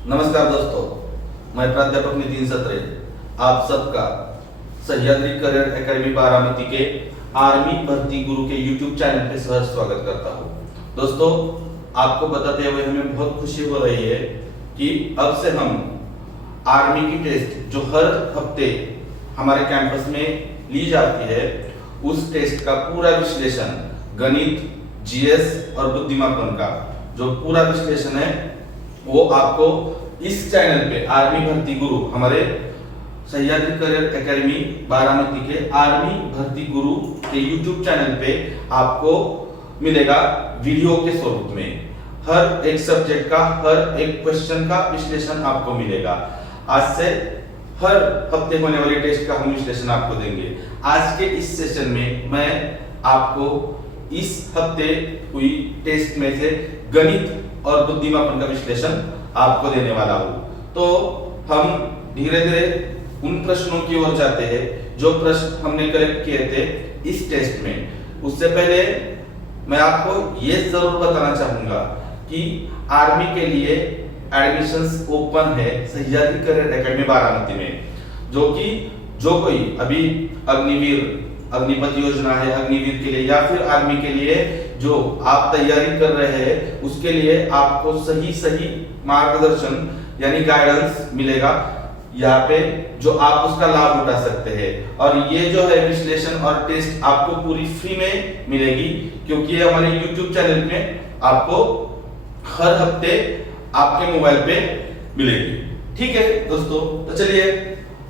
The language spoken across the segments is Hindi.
नमस्कार दोस्तों, मैं प्राध्यापक नितिन सत्रे आप सबका सह्याद्री करियर एकेडमी बारामती के आर्मी भर्ती गुरु के यूट्यूब चैनल पे सहर्ष स्वागत करता हूँ। दोस्तों, आपको बताते हुए हमें बहुत खुशी हो रही है कि अब से हम आर्मी की टेस्ट जो हर हफ्ते हमारे कैंपस में ली जाती है, उस टेस्ट का पूरा विश्लेषण गणित, जीएस और बुद्धिमापन का जो पूरा विश्लेषण है वो आपको इस चैनल पे आर्मी भर्ती गुरु हमारे सह्याद्री करियर एकेडमी बारामती के आर्मी भर्ती गुरु के यूट्यूब चैनल पे आपको मिलेगा वीडियो के स्वरूप में। हर एक सब्जेक्ट का हर एक क्वेश्चन का विश्लेषण आपको मिलेगा। आज से हर हफ्ते होने वाली टेस्ट का हम विश्लेषण आपको देंगे। आज के इस सेशन में मैं आपको इस हफ्ते हुई टेस्ट में से गणित और बुद्धिमापन का विश्लेषण आपको देने वाला हूं। तो हम धीरे धीरे उन प्रश्नों की ओर जाते हैं जो प्रश्न हमने कलेक्ट किए थे इस टेस्ट में। उससे पहले मैं आपको ये जरूर बताना चाहूंगा कि आर्मी के लिए एडमिशंस ओपन है सह्याद्री करियर एकेडमी बारामती में। जो कोई अभी अग्निपथ योजना है अग्निवीर के लिए या फिर आर्मी के लिए जो आप तैयारी कर रहे हैं, उसके लिए आपको सही मार्गदर्शन यानी गाइडेंस मिलेगा यहाँ पे, जो आप उसका लाभ उठा सकते हैं। और ये जो है विश्लेषण और टेस्ट आपको पूरी फ्री में मिलेगी, क्योंकि ये हमारे YouTube चैनल में आपको हर हफ्ते आपके मोबाइल पे मिलेगी। ठीक है दोस्तों, तो चलिए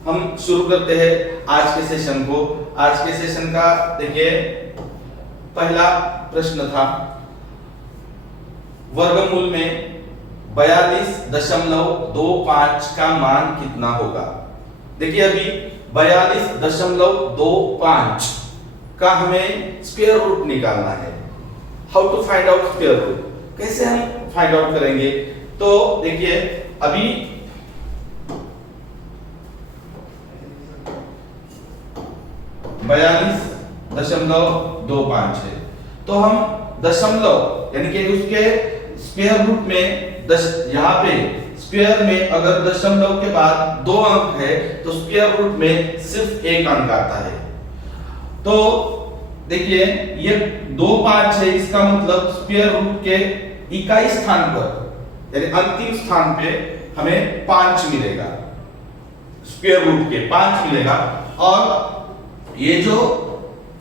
हम शुरू करते हैं आज के सेशन को। आज के सेशन का देखिए, पहला प्रश्न था वर्गमूल में 42.25 का मान कितना होगा। देखिए अभी 42.25 का हमें स्क्वायर रूट निकालना है। How to find out square root, कैसे हम फाइंड आउट करेंगे? तो देखिए अभी 42.25 है, तो हम दशमलव यानी कि उसके स्क्वायर रूट में यहाँ पे स्क्वायर में अगर दशमलव के बाद 2 अंक है तो स्क्वायर रूट में सिर्फ 1 अंक आता है। तो देखिए ये 2.5 है, इसका मतलब स्क्वायर रूट के इकाई स्थान पर यानी अंतिम स्थान पे हमें 5 मिलेगा, स्क्वायर रूट के 5 मिलेगा। और ये जो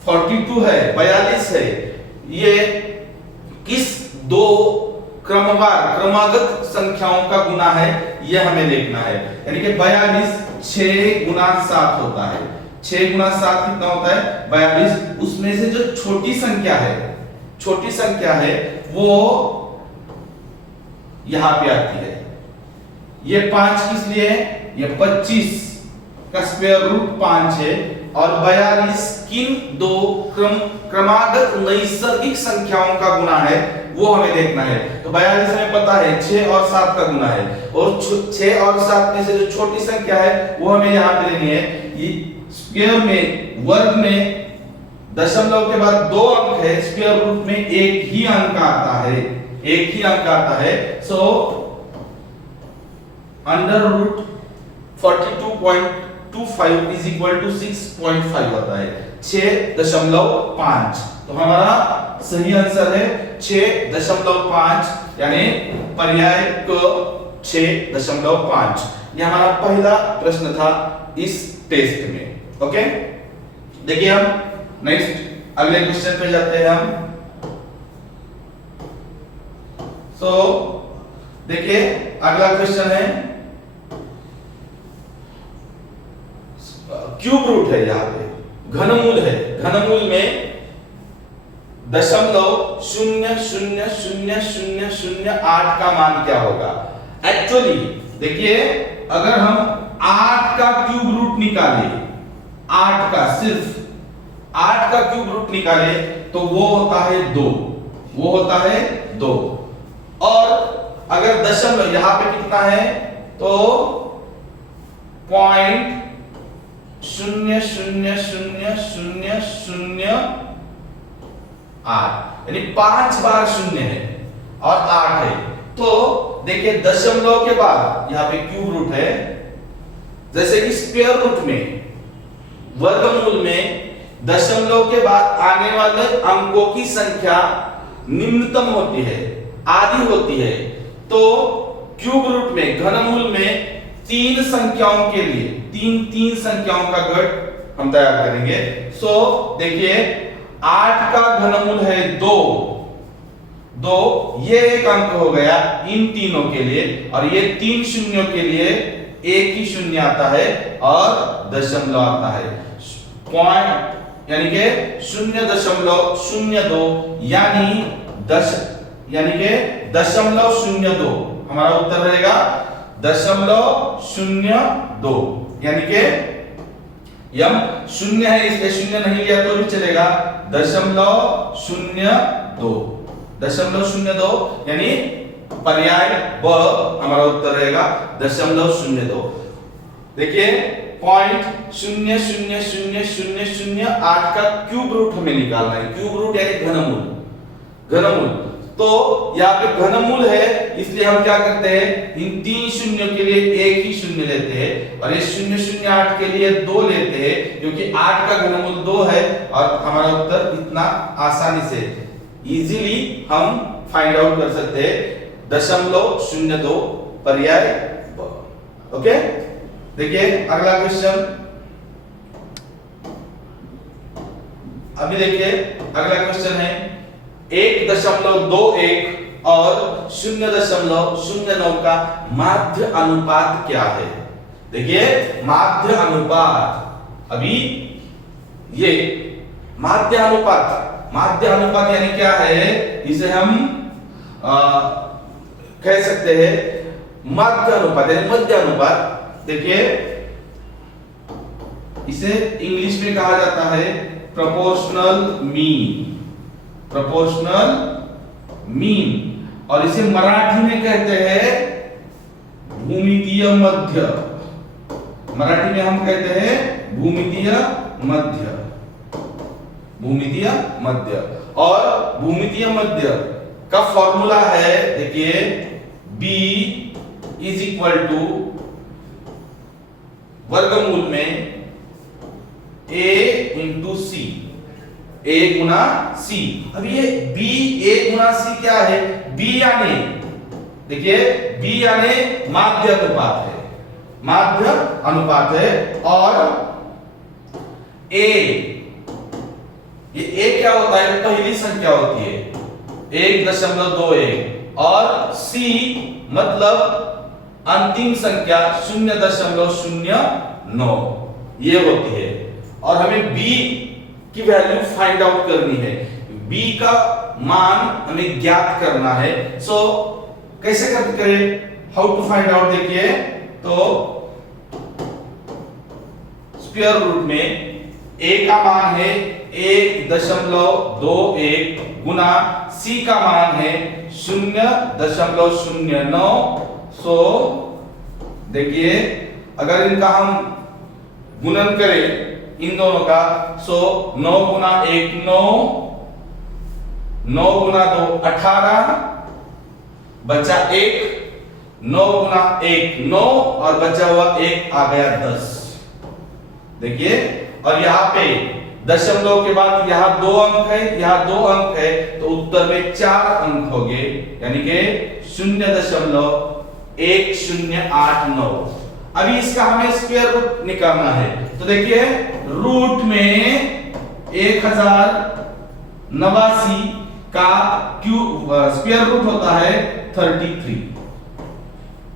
42 है 42 है, ये किस दो क्रमागत संख्याओं का गुना है ये हमें देखना है। यानी कि 42 6 गुना 7 होता है। 6 गुना 7 कितना होता है? 42। उसमें से जो छोटी संख्या है वो यहां पे आती है। ये 5 किस लिए है? ये 25 का स्क्वायर रूट 5 है। और 42 किन दो क्रमागत नैसर्गिक संख्याओं का गुना है वो हमें देखना है। तो 42 हमें पता है 6 और 7 का गुना है, और 6 और 7 में से जो छोटी संख्या है वो हमें यहाँ पे लेनी है। स्क्वायर में वर्ग में दशमलव के बाद 2 अंक है, स्क्वायर रूट में एक ही अंक आता है। So under root 42.25 is equal to 6.5 होता है, 6.5। तो हमारा सही आंसर है 6.5 यानी पर्याय क 6.5। ये हमारा पहला प्रश्न था इस टेस्ट में। ओके, देखिए हम नेक्स्ट अगले क्वेश्चन पे जाते हैं हम। सो देखिए अगला क्वेश्चन है क्यूब रूट है, यहाँ पे घनमूल है। घनमूल में 0.000008 का मान क्या होगा? एक्चुअली देखिए अगर हम 8 का क्यूब रूट निकाले, 8 का सिर्फ 8 का क्यूब रूट निकाले तो वो होता है 2। और अगर दशमलव यहाँ पे कितना है तो 0.00008 यानी 5 बार 0 है और 8 है। तो देखिए दशमलव के बाद यहाँ पे क्यूब रूट है, जैसे कि स्क्वायर रूट में वर्गमूल में दशमलव के बाद आने वाले अंकों की संख्या निम्नतम होती है, आधी होती है, तो क्यूब रूट में घनमूल में तीन संख्याओं के लिए तीन संख्याओं का गढ़ हम तैयार करेंगे। सो देखिए 8 का घनमूल है 2, ये एक अंक हो गया इन तीनों के लिए, और ये 3 शून्यों के लिए एक ही शून्य आता है और दशमलव आता है, पॉइंट यानी के 0.02 यानी के 0.02 हमारा उत्तर रहेगा 0.02, यानी के यम शून्य है इसलिए शून्य नहीं लिया तो भी चलेगा, 0.02 यानी पर्याय ब हमारा उत्तर रहेगा 0.02। देखिए 0.00008 का क्यूब रूट हमें निकालना है, क्यूब रूट यानी घनमूल। तो यहाँ पे घनमूल है इसलिए हम क्या करते हैं, इन 3 शून्यों के लिए एक ही शून्य लेते हैं, और ये 0.08 के लिए 2 लेते हैं, क्योंकि 8 का घनमूल 2 है, और हमारा उत्तर इतना आसानी से इजीली हम फाइंड आउट कर सकते हैं 0.02 पर्याय ब। ओके, देखिए अगला क्वेश्चन। अभी देखिए अगला क्वेश्चन है 1.21 और 0.09 का माध्य अनुपात क्या है। देखिए माध्य अनुपात, अभी ये माध्य अनुपात यानी क्या है, इसे हम कह सकते हैं माध्य अनुपात यानी मध्य अनुपात। देखिए इसे इंग्लिश में कहा जाता है प्रोपोर्शनल मीन, और इसे मराठी में कहते हैं भूमितीय मध्य। मराठी में हम कहते हैं भूमितीय मध्य। और भूमितीय मध्य का फॉर्मूला है, देखिए B = वर्गमूल में A × C, A Guna C। अब ये B A गुना C क्या है, B यानी देखिए B यानी माध्य अनुपात है, और A, ये A क्या होता है, पहली संख्या होती है 1.21, और C मतलब अंतिम संख्या 0.09 ये होती है, और हमें B की वैल्यू फाइंड आउट करनी है, B का मान हमें ज्ञात करना है। सो कैसे करें, हाउ टू फाइंड आउट, देखिए तो स्क्वायर रूट में A का मान है 1.21 गुना C का मान है 0.09। सो देखिए अगर इनका हम गुणन करें इन दोनों का, सो 9 गुना 1 9, 9 गुना 2 18, बचा 1, 9 गुना 1 9, और बचा हुआ 1 आ गया 10। देखिए, और यहाँ पे दशमलव के बाद यहाँ 2 अंक है, यहाँ 2 अंक है, तो उत्तर में 4 अंक हो गए, यानी कि 0.1089। अभी इसका हमें स्क्वायर रूट निकालना है, तो देखिए रूट में 1089 का स्क्वायर रूट होता है 33।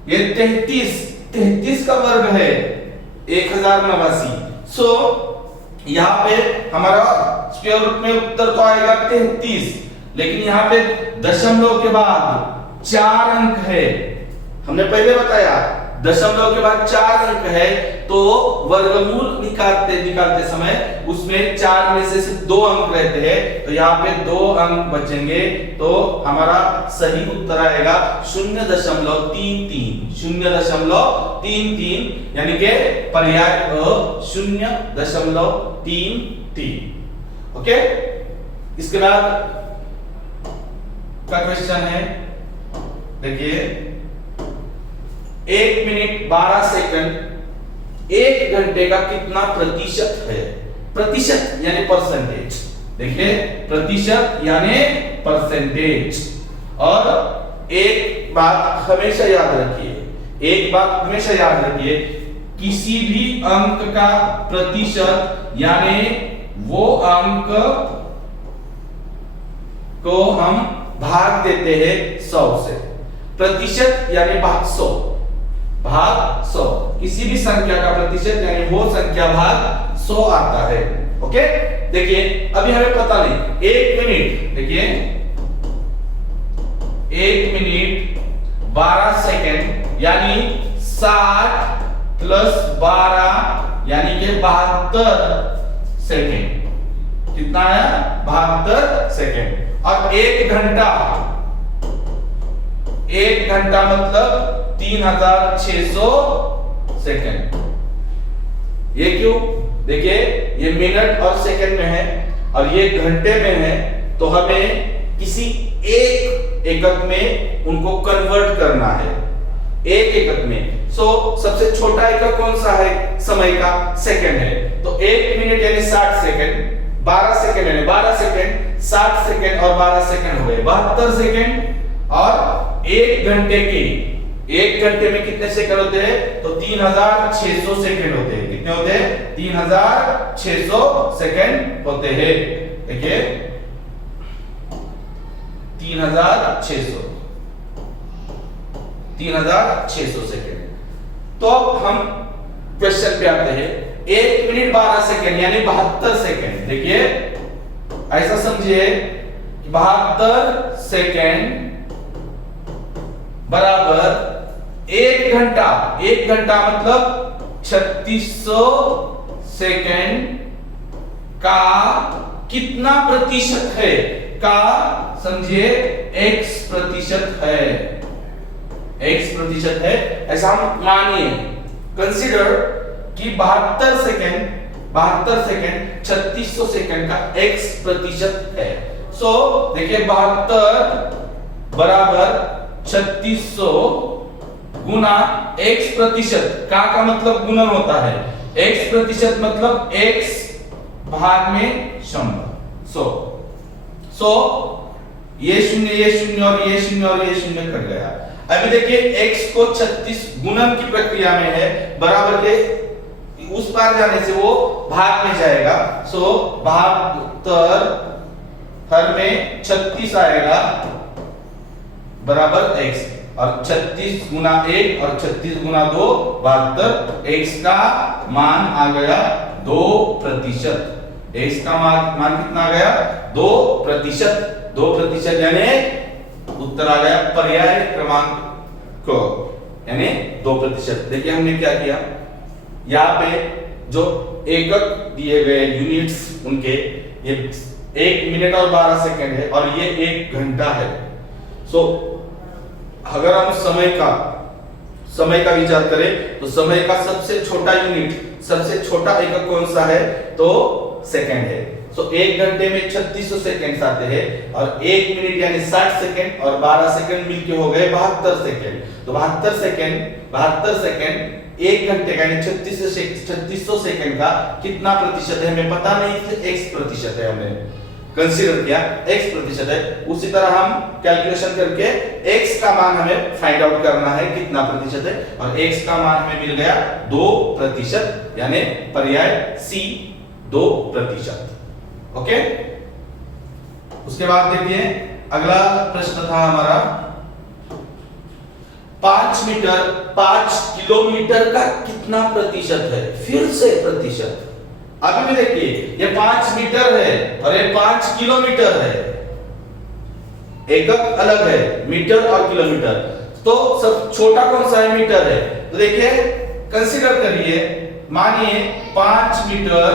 ये 33 का वर्ग है 1089। सो यहाँ पे हमारा स्क्वायर रूट में उत्तर तो आएगा 33, लेकिन यहाँ पे दशमलव के बाद 4 अंक है, हमने पहले बताया दशमलव के बाद 4 अंक है, तो वर्गमूल निकालते समय उसमें 4 में से सिर्फ 2 अंक रहते हैं, तो यहाँ पे 2 अंक बचेंगे, तो हमारा सही उत्तर आएगा 0.33, यानी कि पर्याय 0.33। ओके, इसके बाद का क्वेश्चन है, देखिए 1 मिनट 12 सेकंड 1 घंटे का कितना प्रतिशत है? प्रतिशत यानी परसेंटेज। देखिए प्रतिशत यानी परसेंटेज। और एक बात हमेशा याद रखिए, किसी भी अंक का प्रतिशत यानी वो अंक को हम भाग देते हैं 100 से। प्रतिशत यानी भाग 100, किसी भी संख्या का प्रतिशत यानी वो संख्या भाग 100 आता है। ओके, देखिए अभी हमें पता नहीं 1 मिनट, देखिए 1 मिनट 12 सेकंड यानी 60 प्लस 12 यानी कि 72 सेकंड। कितना आया? 72 सेकंड। और 1 घंटा मतलब 3600 सेकंड। ये क्यों? देखिए ये मिनट और सेकंड में है और ये घंटे में है, तो हमें किसी एक एकक में उनको कन्वर्ट करना है, एक एकक में। सबसे छोटा एकक कौन सा है समय का? सेकंड है। तो 1 मिनट यानी 60 सेकंड, 12 सेकंड यानी 12 सेकंड, 60 सेकंड और 12 सेकंड हो गए 72 सेकंड। और 1 घंटे में कितने सेकंड होते हैं? तो 3600 सेकंड होते हैं। कितने होते हैं? 3600 सेकंड होते हैं। देखिए 3600 सेकंड। तो अब हम क्वेश्चन पे आते हैं। 1 मिनट 12 सेकंड यानी 72 सेकंड। देखिए ऐसा समझिए 72 सेकंड बराबर 1 घंटा। 1 घंटा मतलब 3600 सेकंड का कितना प्रतिशत है? का समझिए x प्रतिशत है, x प्रतिशत है। ऐसा हम मानिए, कंसीडर कि 72 सेकंड 3600 सेकंड का x प्रतिशत है। देखिए 72 बराबर 3600 गुना x प्रतिशत का मतलब गुणन होता है। x प्रतिशत मतलब x भाग में 100। ये शून्य और ये शून्य कट गया। अभी देखिए x को 36 गुणन की प्रक्रिया में है, बराबर के उस पार जाने से वो भाग में जाएगा। भाग हर में 36 आएगा बराबर x, और 36 गुना 1 और 36 गुना 2 72। x का मान आ गया 2%। x का मान कितना आ गया? 2% यानी उत्तर आ गया पर्याय क्रमांक को, यानी 2%। देखिए हमने क्या किया, यहाँ पे जो एकक दिए गए यूनिट्स उनके ये 1 मिनट और 12 सेकंड है और ये 1 घंटा है। अगर हम समय का विचार करें तो समय का सबसे छोटा यूनिट, सबसे छोटा एकक कौन सा है? तो सेकंड है। 1 घंटे में 3600 सेकंड आते हैं और 1 मिनट यानी 60 सेकंड और 12 सेकंड मिलके हो गए 72 सेकंड। तो 72 सेकंड 1 घंटे का यानी 3600 सेकंड का कितना प्रतिशत है हमें पता नहीं, इसलिए x प्रतिशत है, हमने कंसीडर किया x प्रतिशत है। उसी तरह हम कैलकुलेशन करके x का मान हमें फाइंड आउट करना है कितना प्रतिशत है, और x का मान हमें मिल गया 2%, यानी पर्याय C 2%। ओके, उसके बाद देखिए अगला प्रश्न था हमारा 5 किलोमीटर का कितना प्रतिशत है? फिर से प्रतिशत। अभी भी देखिए ये 5 मीटर है और ये 5 किलोमीटर है, एकक अलग है मीटर और किलोमीटर। तो सब छोटा कौन सा है? मीटर है। तो देखिए कंसीडर करिए, मानिए 5 मीटर,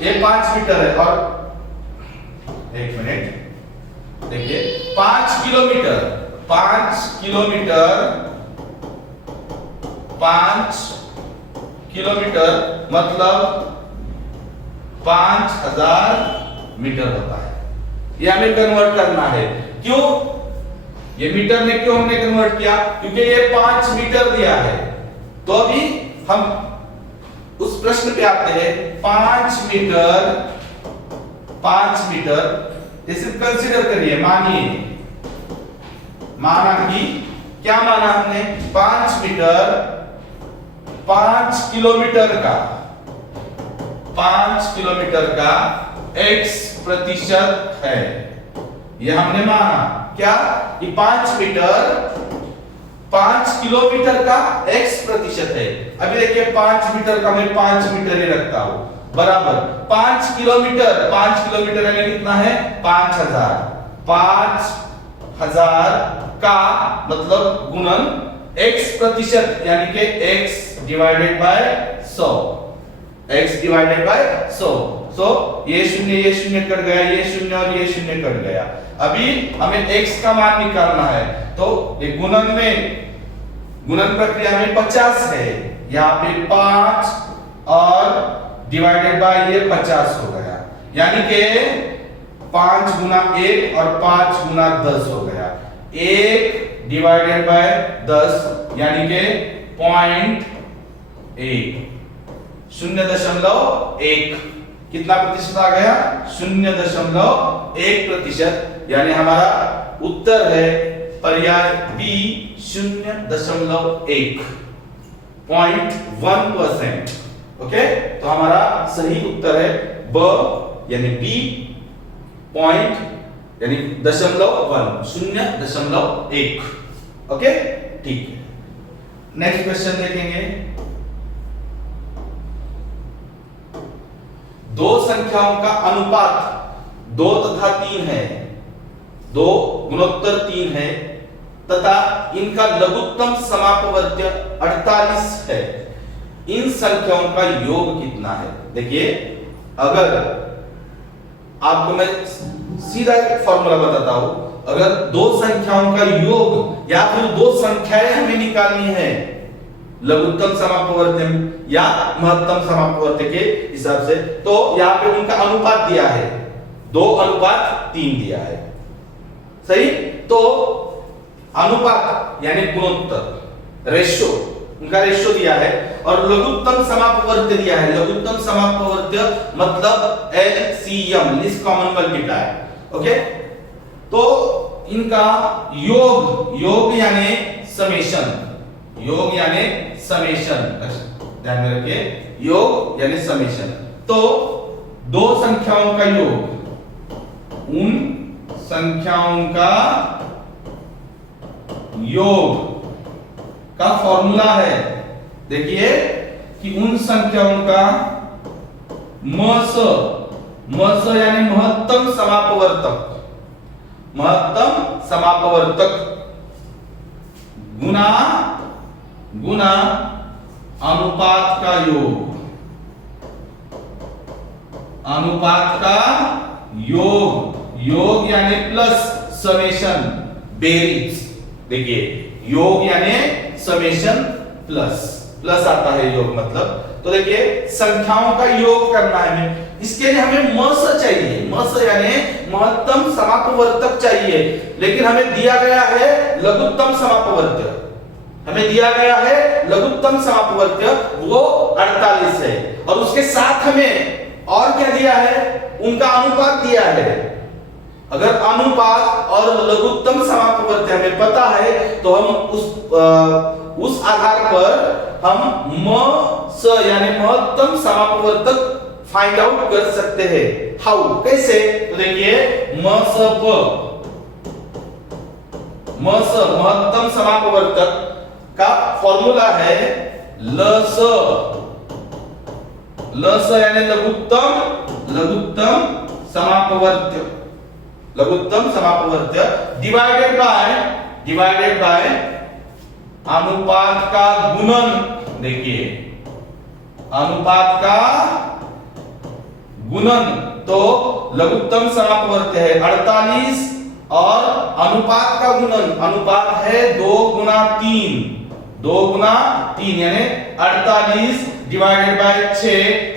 ये 5 मीटर है और 1 मिनट, देखिए 5 किलोमीटर मतलब 5000 मीटर होता है। ये हमें कन्वर्ट करना है। क्यों? ये मीटर में क्यों हमने कन्वर्ट किया, क्योंकि ये 5 मीटर दिया है। तो अभी हम उस प्रश्न पे आते हैं। 5 मीटर ये सिर्फ कंसीडर करिए, माना कि क्या माना हमने, 5 मीटर 5 किलोमीटर का x प्रतिशत है। यह हमने माना क्या कि 5 मीटर 5 किलोमीटर का x प्रतिशत है। अभी देखिए 5 मीटर का मैं 5 मीटर ही रखता हूं, बराबर 5 किलोमीटर यानी कितना है, 5000। 5000 का मतलब गुणन x प्रतिशत यानी कि x divided by 100, x divided by 100। सो ये शून्य कट गया, ये शून्य और ये शून्य कट गया। अभी हमें x का मान निकालना है, तो ये गुणन प्रक्रिया में 50 है, यहाँ पे 5 और डिवाइडेड बाय ये 50 हो गया, यानी कि 5 गुना 1 और 5 गुना 10 हो गया। 1 डिवाइडेड बाय 10 यानी कि 0.1, 0.1 कितना प्रतिशत आ गया, 0.1 प्रतिशत, यानी हमारा उत्तर है पर्याय बी 0.1, 0.1%। ओके, तो हमारा सही उत्तर है ब यानी बी पॉइंट यानी 0.1। ओके, ठीक है। नेक्स्ट क्वेश्चन देखेंगे। दो संख्याओं का अनुपात 2 तथा 3 है, 2 गुणोत्तर 3 है तथा इनका लघुत्तम समापवर्त्य 48 है। इन संख्याओं का योग कितना है? देखिए, अगर आपको मैं सीधा एक फॉर्मूला बताता हूं, अगर दो संख्याओं का योग या फिर दो संख्याएं हमें निकालनी है लघुत्तम समापवर्त्य या महत्तम समापवर्त्य के हिसाब से, तो यहां पे उनका अनुपात दिया है 2:3 दिया है, सही। तो अनुपात यानी गुणोत्तर, रेशो, उनका रेशो दिया है और लघुत्तम समापवर्त्य दिया है। लघुत्तम समापवर्त्य मतलब LCM, least common multiplier. Okay, तो इनका योग यानी समेशन, ध्यान में रखिए, योग यानी समेशन। तो दो संख्याओं का योग, उन संख्याओं का योग का फॉर्मूला है, देखिए कि उन संख्याओं का मस यानी महत्तम समापवर्तक गुना अनुपात का योग यानी प्लस समेशन बेरीज। देखिए, योग यानी समेशन प्लस आता है योग मतलब। तो देखिए, संख्याओं का योग करना है हमें, इसके लिए हमें मस चाहिए, मस यानी महत्तम समापवर्तक चाहिए, लेकिन हमें दिया गया है लघुत्तम समापवर्त्य, वो 48 है, और उसके साथ हमें और क्या दिया है, उनका अनुपात दिया है। अगर अनुपात और लघुत्तम समापवर्त्य हमें पता है तो हम उस आधार पर हम मस यानी महत्तम समापवर्तक फाइंड आउट कर सकते हैं। हाउ, कैसे? तो देखिए, महत्तम समापवर्तक का फॉर्मूला है लस यानी लघुत्तम समापवर्त्य डिवाइडेड बाय अनुपात का गुणन। देखिए, अनुपात का गुणन, तो लघुत्तम समापवर्त्य है 48 और अनुपात का गुणन, अनुपात है 2 गुना 3 यानी 48 डिवाइडेड बाय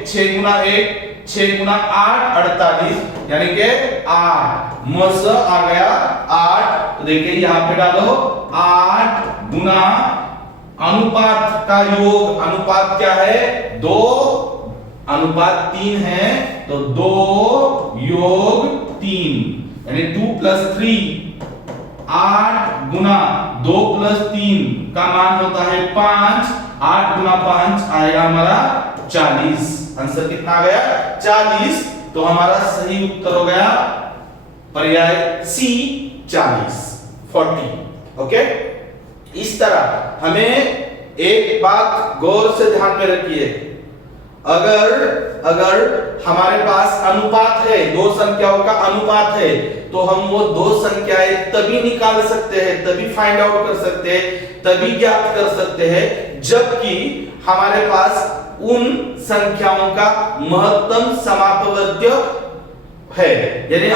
6 गुना 1 6 गुना 8 48, यानी कि 8 मस आ गया 8। तो देखिए यहां पे डालो 8 गुना अनुपात का योग, अनुपात क्या है 2 अनुपात 3 है, तो 2 योग 3 यानी 2 + 3। 8 गुना 2 + 3 का मान होता है 5, 8 गुना 5 आएगा हमारा 40। आंसर कितना आ गया 40। तो हमारा सही उत्तर हो गया पर्याय सी 40। ओके, इस तरह हमें एक बात गौर से ध्यान में रखिए, अगर हमारे पास अनुपात है, दो संख्याओं का अनुपात है, तो हम वो दो संख्याएं तभी निकाल सकते हैं, तभी फाइंड आउट कर सकते हैं, तभी ज्ञात कर सकते हैं जबकि हमारे पास उन संख्याओं का महत्तम समापवर्त्य है। यानी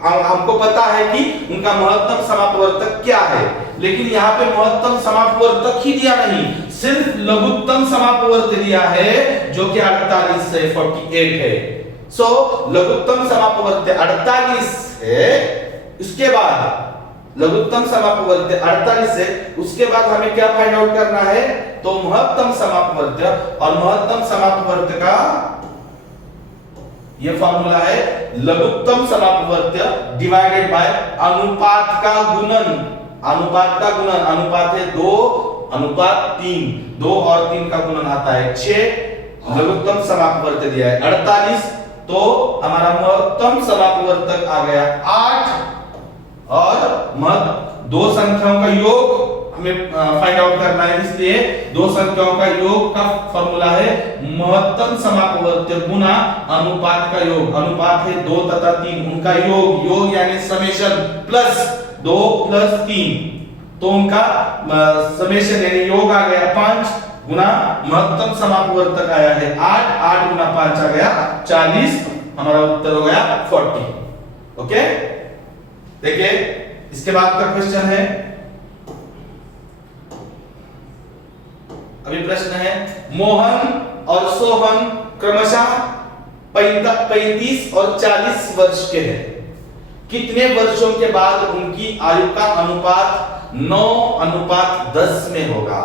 हमको पता है कि उनका महत्तम समापवर्तक क्या है, लेकिन यहाँ पे महत्तम समापवर्तक ही दिया नहीं, सिर्फ लघुत्तम समापवर्त दिया है जो कि 48 से 48 है। सो लघुत्तम समापवर्त 48 है, उसके बाद लघुत्तम समापवर्त 48 है, उसके बाद हमें क्या फाइंड आउट करना है, तो महत्तम समापवर्त, और महत्तम समापवर्त का ये फॉर्मूला है लघुत्तम समापवर्त्य डिवाइडेड बाय अनुपात का गुणन। अनुपात का गुणन, अनुपात है 2 अनुपात 3, 2 और 3 का गुणन आता है 6। लघुत्तम समापवर्त्य दिया है 48, तो हमारा महत्तम समापवर्तक आ गया 8 और दो संख्याओं का योग हमें फाइंड आउट करना है, इसलिए दो संख्याओं का योग का फॉर्मूला है महत्तम समापवर्त्य गुना अनुपात का योग। अनुपात है 2 तथा 3, उनका योग, योग यानी समेशन प्लस 2 + 3, तो उनका समेशन यानी योग आ गया 5 गुना महत्तम समापवर्तक आया है 8, 8 गुना 5 आ गया 40। हमारा उत्तर हो गया 40। ओके, देखिए इसके बाद का क्वेश्चन है, अभी प्रश्न है मोहन और सोहन क्रमशः 35 और 40 वर्ष के हैं, कितने वर्षों के बाद उनकी आयु का अनुपात 9:10 में होगा।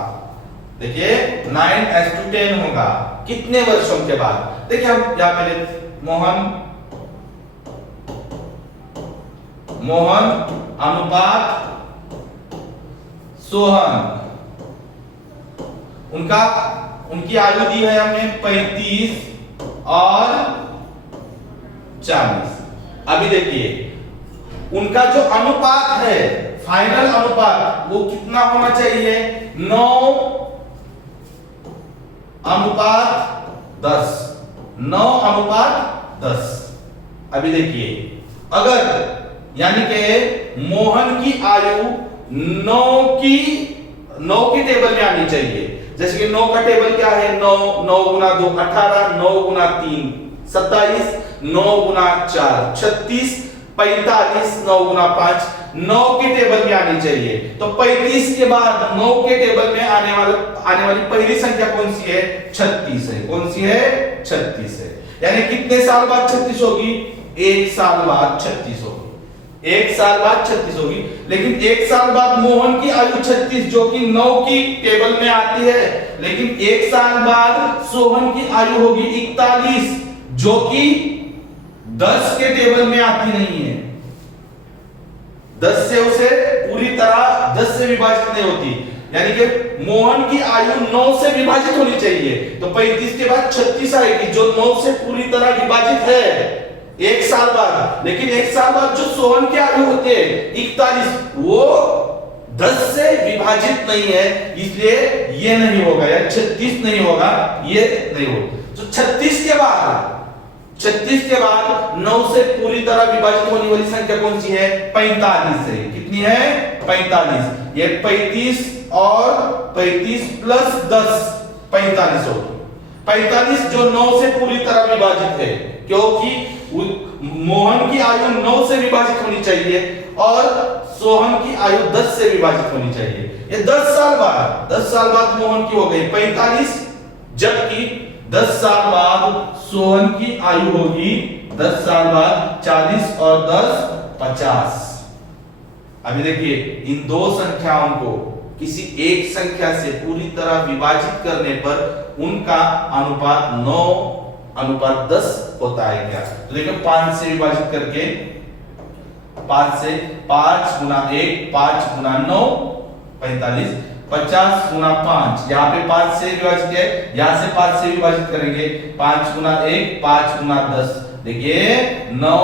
देखिए 9:10 होगा, कितने वर्षों के बाद। देखिए हम यहां पे मोहन अनुपात सोहन, उनकी आयु दी है हमने 35 और 40। अभी देखिए उनका जो अनुपात है, फाइनल अनुपात, वो कितना होना चाहिए 9:10, 9:10। अभी देखिए अगर यानी कि मोहन की आयु 9 की टेबल में आनी चाहिए, जैसे कि 9 का टेबल क्या है 9, 9 गुना 2 18, 9 गुना 3 27, 9 गुना 4 36, 45, 9 गुना 5 9 की टेबल में आनी चाहिए। तो 35 के बाद 9 के टेबल में आने वाली पहली संख्या कौन सी है 36 है। कौन सी है 36 है। यानी कितने साल बाद 36 होगी, 1 साल बाद 36 होगी, 1 साल बाद 36 होगी। लेकिन 1 साल बाद मोहन की आयु 36 जो कि 9 की टेबल में आती है, लेकिन 1 साल बाद सोहन की आयु होगी 41 जो कि 10 के टेबल में आती नहीं है। 10 से उसे पूरी तरह 10 से विभाजित नहीं होती, यानी कि मोहन की आयु 9 से विभाजित होनी चाहिए। तो 35 के बाद 36 आएगी जो 9 से पूरी तरह विभाजित है 1 साल बाद। लेकिन 1 साल बाद जो सोहन की आयु होती है 41, वो 10 से विभाजित नहीं है, इसलिए ये नहीं होगा, या 36 नहीं होगा, ये नहीं होगा। तो 36 के बाद 9 से पूरी तरह विभाजित होने वाली संख्या कौन सी है 45 है। कितनी है 45। ये 35 और 35 प्लस 10 45 होगी। 45 जो 9 से पूरी तरह विभाजित है, क्योंकि मोहन की आयु 9 से विभाजित होनी चाहिए और सोहन की आयु 10 से विभाजित होनी चाहिए। ये 10 साल बाद मोहन की हो गई 45, जबकि 10 साल बाद सोहन की आयु होगी 10 साल बाद 40 और 10 50। अभी देखिए इन दो संख्याओं को किसी एक संख्या से पूरी तरह विभाजित करने पर उनका अनुपात 9:10 होता है क्या? तो देखो 5 से विभाजित करके 5 से 5 गुना 1 5 गुना 9 45 50 गुना 5 यहाँ पे 5 से विभाजित है, यहाँ से 5 से विभाजित करेंगे 5 गुना 1 5 गुना 10। देखिए 9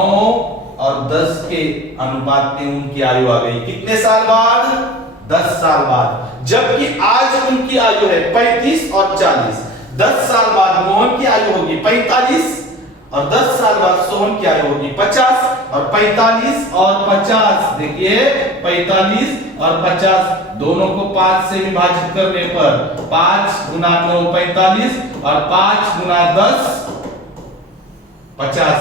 और 10 के अनुपात में उनकी आयु आ गई कितने साल बाद? 10 साल बाद। जबकि आज उनकी आयु है 35 और 40। 10 साल बाद मोहन की आयु होगी 45 और 10 साल बाद सोहन की आयु होगी 50 और 45 और 50। देखिए 45 और 50 दोनों को 5 से विभाजित करने पर 5 गुना 9 45 और 5 गुना 10 50,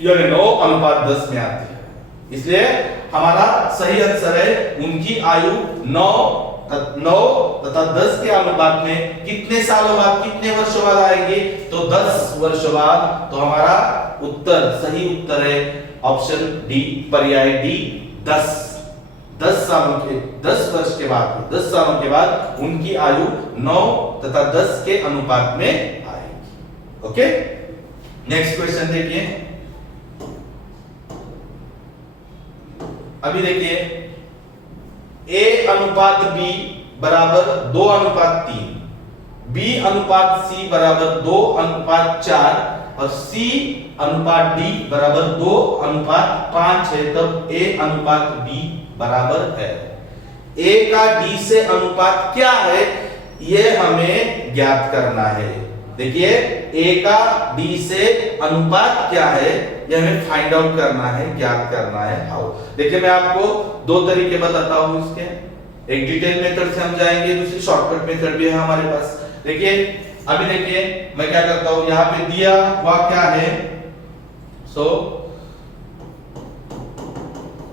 यानी 9:10 में आती है। इसलिए हमारा सही आंसर है उनकी आयु 9 तथा 10 के अनुपात में कितने सालों बाद कितने वर्षों बाद आएंगे? तो 10 वर्षों बाद। तो हमारा उत्तर सही उत्तर है ऑप्शन डी, पर्याय डी 10 सालों के 10 वर्ष के बाद 10 सालों के बाद उनकी आयु 9 तथा 10 के अनुपात में आएगी। ओके, नेक्स्ट क्वेश्चन देखिए। अभी देखिए A/B बराबर 2:3, B/C बराबर 2:4 और C/D बराबर 2:5 है, तब A/B बराबर है। A का D से अनुपात क्या है ये हमें ज्ञात करना है। देखिए A का D से अनुपात क्या है ये हमें फाइंड आउट करना है, ज्ञात करना है। हाउ? देखिए मैं आपको दो तरीके बताता हूं इसके। एक डिटेल मेथड से हम जाएंगे, दूसरी शॉर्टकट मेथड भी है हमारे पास। देखिए अभी देखिए मैं क्या करता हूं, यहाँ पे दिया हुआ क्या है, सो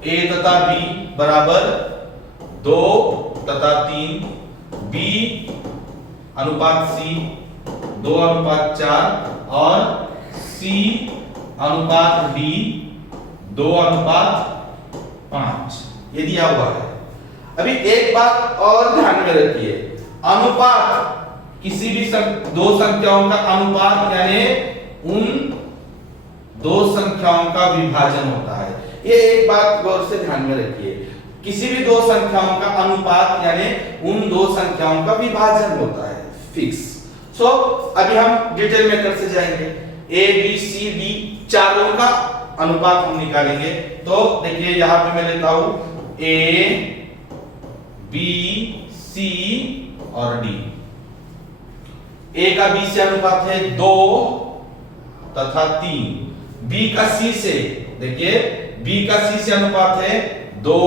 A तथा B बराबर 2 तथा 3, B/C 2:4 और C/D 2:5 ये दिया हुआ है। अभी एक बात और ध्यान में रखिए, अनुपात किसी भी दो संख्याओं का अनुपात यानी उन दो संख्याओं का विभाजन होता है। ये एक बात गौर से ध्यान में रखिए, किसी भी दो संख्याओं का अनुपात यानी उन दो संख्याओं का विभाजन होता है, फिक्स। सो अभी हम डिटेल मेथड से जाएंगे। A B C D चारों का अनुपात हम निकालेंगे। तो देखिए यहां पे मैं लेता हूं A B C और D। A का B से अनुपात है 2 तथा 3, B का C से, देखिए B का C से अनुपात है 2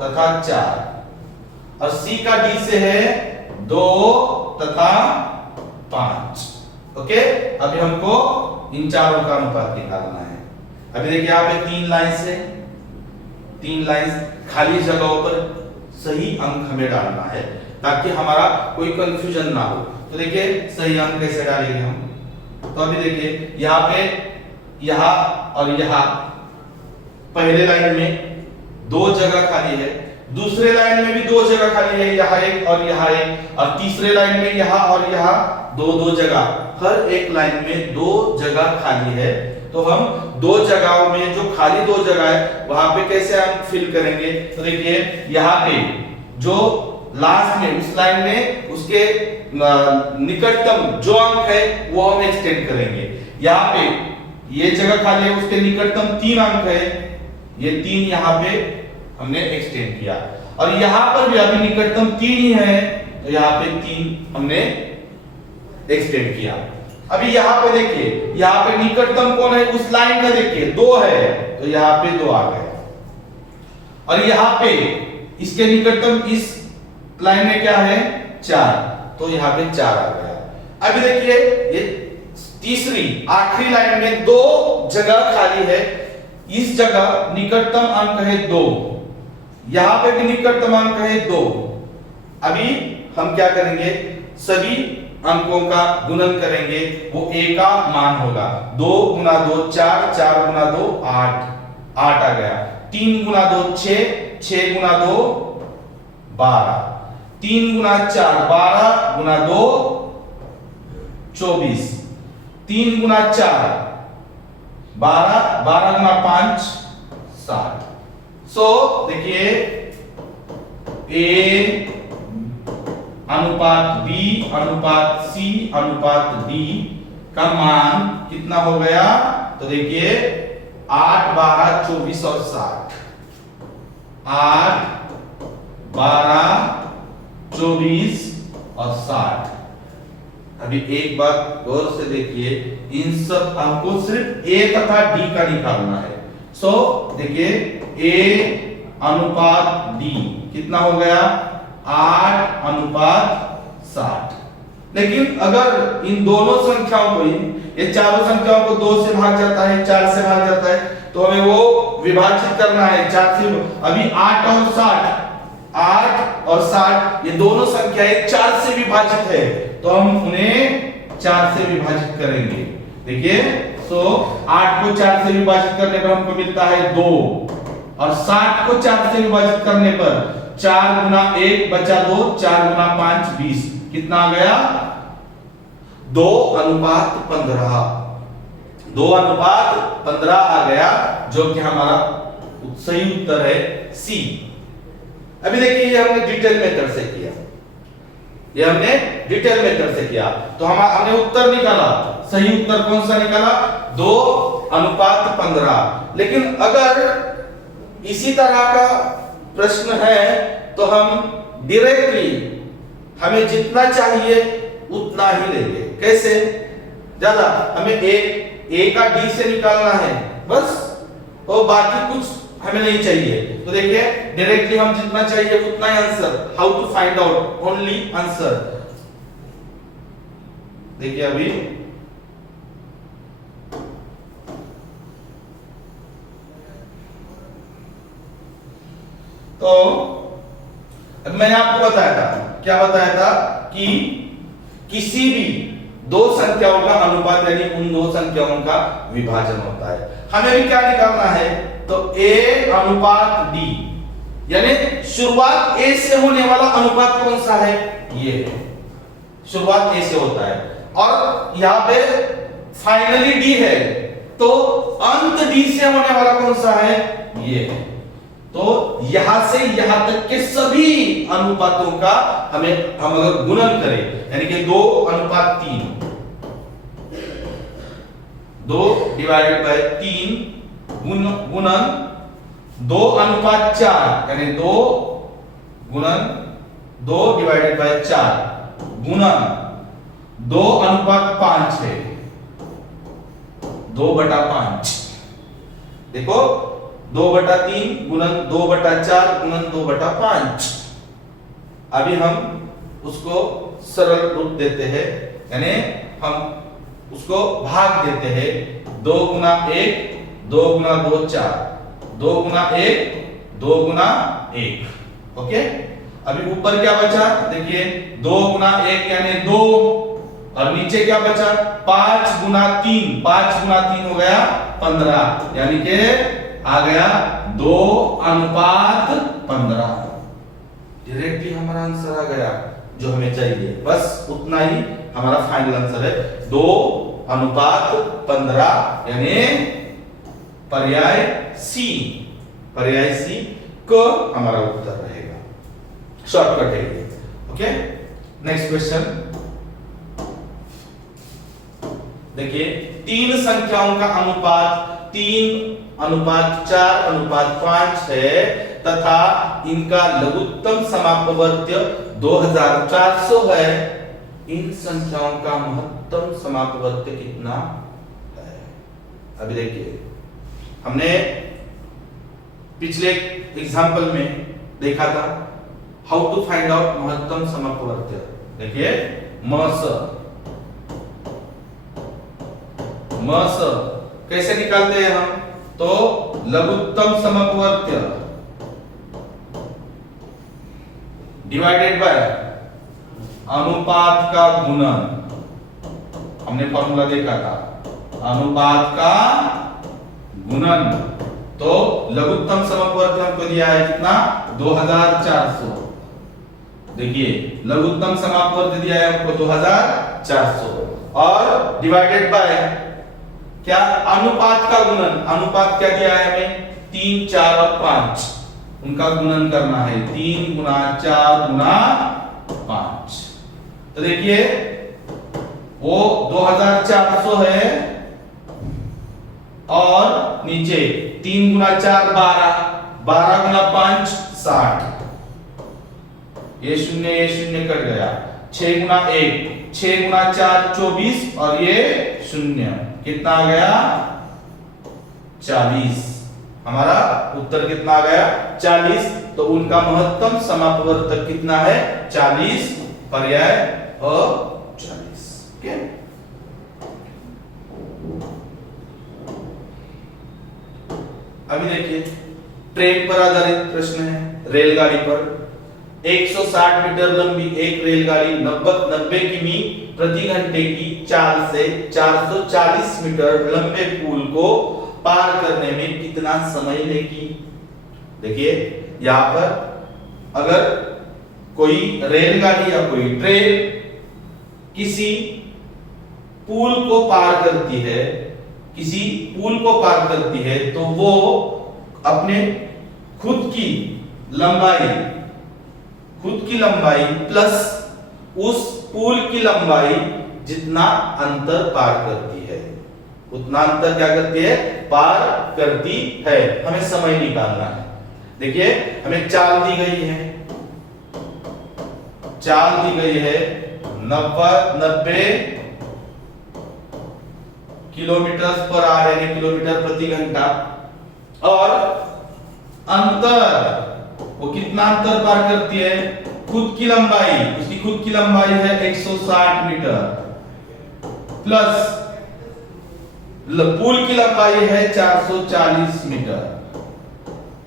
तथा 4 और C का D से है 2 तथा 5। ओके, अभी हमको इन चारों का अनुपात निकालना है। अभी देखिए यहाँ पे 3 लाइंस है, 3 लाइंस खाली जगहों पर सही अंक हमें डालना है ताकि हमारा कोई कंफ्यूजन ना हो। तो देखिए सही अंक कैसे डालेंगे हम, तो अभी देखिए यहाँ पे यहाँ और यहाँ पहले लाइन में 2 जगह खाली है, दूसरे लाइन में भी 2 जगह खाली है, यहाँ एक और यहाँ एक, और तीसरे लाइन में यहाँ और यहाँ 2 जगह, हर एक लाइन में 2 जगह खाली है। तो हम 2 जगहों में जो खाली 2 जगह है वहां पे कैसे हम फिल करेंगे? तो देखिए यहाँ पे जो लास्ट में उस लाइन में उसके निकटतम जो अंक है वो हम एक्सटेंड करेंगे। यहाँ पे ये जगह खाली है, उसके निकटतम 3 अंक है, ये 3 यहाँ पे हमने एक्सटेंड किया, और यहाँ पर भी अभी निकटतम 3 ही है, तो यहाँ पे 3 हमने एक्सटेंड किया। अभी यहाँ पे देखिए यहाँ पे निकटतम कौन है उस लाइन का, देखिए 2 है, तो यहाँ पे 2 आ गए, और यहाँ पे इसके निकटतम इस लाइन में क्या है 4, तो यहाँ पे 4 आ गया। अभी देखिए ये तीसरी आखिरी लाइन में 2 जगह खाली है, इस जगह निकटतम अंक है 2, यहां पे भी निकटतम अंक है 2। अभी हम क्या करेंगे, सभी अंकों का गुणन करेंगे वो a का मान होगा। 2 गुना 2 4, 4 गुना 2 8, 8 आ गया। 3 गुना 2 6, 6 गुना 2 12, 3 गुना 4 12 गुना 2 24, 3 गुना 4 12, 12 गुना 5 60। सो देखिए A अनुपात B अनुपात C अनुपात D का मान कितना हो गया? तो देखिए 8 12 24 और 60, 8 12 24 और 60। अभी एक बात गौर से देखिए, इन सब हमको सिर्फ A तथा D का निकालना है। सो देखिए A अनुपात D कितना हो गया? 8 अनुपात 60। लेकिन अगर इन दोनों संख्याओं को, ये चारों संख्याओं को 2 से भाग जाता है, 4 से भाग जाता है, तो हमें वो विभाजित करना है 4 से। अभी 8 और 60, 8 और 60 ये दोनों संख्याएं 4 से विभाजित है, तो हम उन्हें 4 से विभाजित करेंगे। देखिए सो 8 को 4 से विभाजित करने पर हमको मिलता है 2, और 60 को 4 से विभाजित करने पर 4 गुना 1 बचा 2, 4 गुना 5 20, कितना आ गया? 2 अनुपात 15, 2 अनुपात 15 आ गया, जो कि हमारा सही उत्तर है सी। अभी देखिए ये हमने डिटेल मेथड से किया, ये हमने डिटेल मेथड से किया, तो हमने उत्तर निकाला। सही उत्तर कौन सा निकाला? 2 अनुपात 15। लेकिन अगर इसी तरह का प्रश्न है तो हम डायरेक्टली हमें जितना चाहिए उतना ही लेंगे। कैसे? ज्यादा हमें ए का डी से निकालना है बस, और बाकी कुछ हमें नहीं चाहिए। तो देखिए डायरेक्टली हम जितना चाहिए उतना ही answer. How to find out only answer? देखिए अभी तो मैंने आपको बताया था, क्या बताया था कि किसी भी दो संख्याओं का अनुपात यानी उन दो संख्याओं का विभाजन होता है। हमें भी क्या निकालना है? तो a अनुपात d, यानी शुरुआत a से होने वाला अनुपात कौन सा है? ये शुरुआत a से होता है, और यहां पे फाइनली d है, तो अंत d से होने वाला कौन सा है? ये। तो यहां से यहां तक के सभी अनुपातों का हम अगर गुणन करें, यानी कि 2 अनुपात 3, 2 डिवाइडेड बाय 3 गुणन 2 अनुपात 4, यानी 2 गुणन 2 डिवाइडेड बाय 4 गुणन 2 अनुपात 5 है, 2/5। देखो 2/3 गुणन 2/4 गुणन 2/5। अभी हम उसको सरल रूप देते हैं, यानी हम उसको भाग देते हैं। 2 गुना 1, 2 गुना 2 4, 2 गुना 1, 2 गुना 1। ओके, अभी ऊपर क्या बचा? देखिए 2 गुना 1 यानी 2, और नीचे क्या बचा? 5 गुना 3, 5 गुना 3 हो गया 15, यानी कि आ गया 2 अनुपात 15। डायरेक्टली हमारा आंसर आ गया जो हमें चाहिए, बस उतना ही हमारा फाइनल आंसर है 2 अनुपात 15, यानी पर्याय सी, पर्याय सी को हमारा उत्तर रहेगा। शॉर्टकट है ये। ओके, नेक्स्ट क्वेश्चन देखिए, 3 संख्याओं का अनुपात 3 अनुपात 4 अनुपात 5 है तथा इनका लघुत्तम समापवर्त्य 2400 है। इन संख्याओं का महत्तम समापवर्त्य कितना है? अभी देखिए, हमने पिछले एग्जाम्पल में देखा था हाउ टू फाइंड आउट महत्तम समापवर्त्य। देखिए मस कैसे निकालते हैं हम? तो लघुत्तम समपवर्त्य डिवाइडेड बाय अनुपात का गुणन, हमने फॉर्मूला देखा था, अनुपात का गुणन। तो लघुत्तम समअपवर्ती हमको दिया है कितना, 2400। देखिए लघुत्तम समअपवर्ती दिया है हमको 2400 और डिवाइडेड बाय क्या, अनुपात का गुणन। अनुपात क्या दिया है हमें, 3, 4 और 5, उनका गुणन करना है, 3 गुना 4 गुना 5। तो देखिए वो 2400 है और नीचे 3 गुना 4 12, 12 गुना 5 60, ये शून्य कट गया, 6 गुना 1, 6 गुना 4 24 और ये शून्य, कितना आ गया 40। हमारा उत्तर कितना आ गया 40। तो उनका महत्तम समापवर्तक कितना है 40, पर्याय अ 40। ओके, अभी देखिए ट्रेन पर आधारित प्रश्न है। रेलगाड़ी पर 160 मीटर लंबी एक रेलगाड़ी 90 किमी प्रति घंटे की चाल से 440 मीटर लंबे पुल को पार करने में कितना समय लेगी। देखिए यहां पर अगर कोई रेलगाड़ी या कोई ट्रेन किसी पुल को पार करती है, किसी पुल को पार करती है, तो वो अपने खुद की लंबाई प्लस उस पुल की लंबाई जितना अंतर पार करती है, उतना अंतर क्या करती है, पार करती है। हमें समय निकालना है। देखिए हमें चाल दी गई है, 90 किलोमीटर पर आवर यानी किलोमीटर प्रति घंटा, और अंतर वो कितना अंतर पार करती है, खुद की लंबाई, उसकी खुद की लंबाई है 160 मीटर प्लस पुल की लंबाई है 440 मीटर,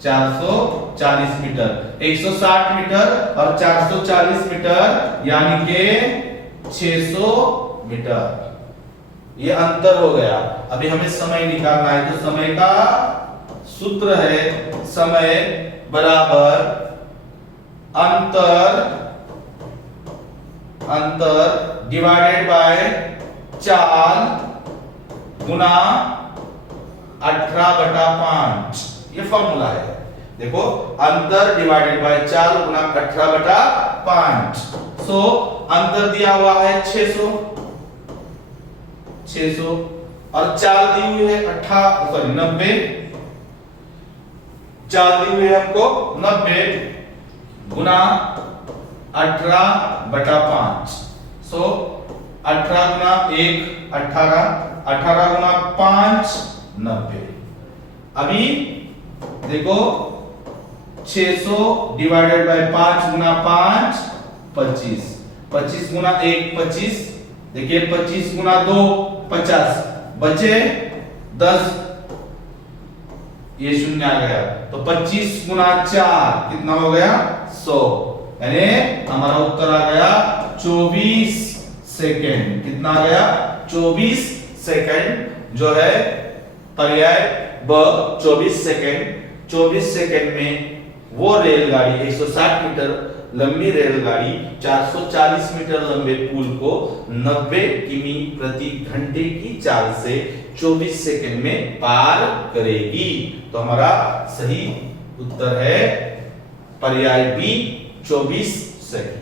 440 मीटर, 160 मीटर और 440 मीटर यानी के 600 मीटर, ये अंतर हो गया। अभी हमें समय निकालना है, तो समय का सूत्र है, समय बराबर अंतर डिवाइडेड बाय चाल गुना 18/5, ये फॉर्मूला है। देखो अंतर डिवाइडेड बाय चाल गुना 18/5। सो अंतर दिया हुआ है 600 और चाल दी हुई है 90, चाल दी हुई है हमको 90 गुना 18/5। सो 18 गुना 1 18, 18 गुना 5 90। अभी देखो 600 डिवाइडेड बाय 5 गुना 5 25, 25 गुना 1 25, देखिए 25 गुना 2 50, बचे 10, ये शून्य आ गया, तो 25 गुना 4 कितना हो गया 100, यानी हमारा उत्तर आ गया 24 सेकेंड। कितना आ गया 24 सेकेंड, जो है पर्याय ब 24 सेकेंड। 24 सेकेंड में वो रेलगाड़ी 160 मीटर लंबी रेलगाड़ी 440 मीटर लंबे पुल को 90 किमी प्रति घंटे की चाल से 24 सेकंड में पार करेगी। तो हमारा सही उत्तर है पर्याय बी 24 सेकंड।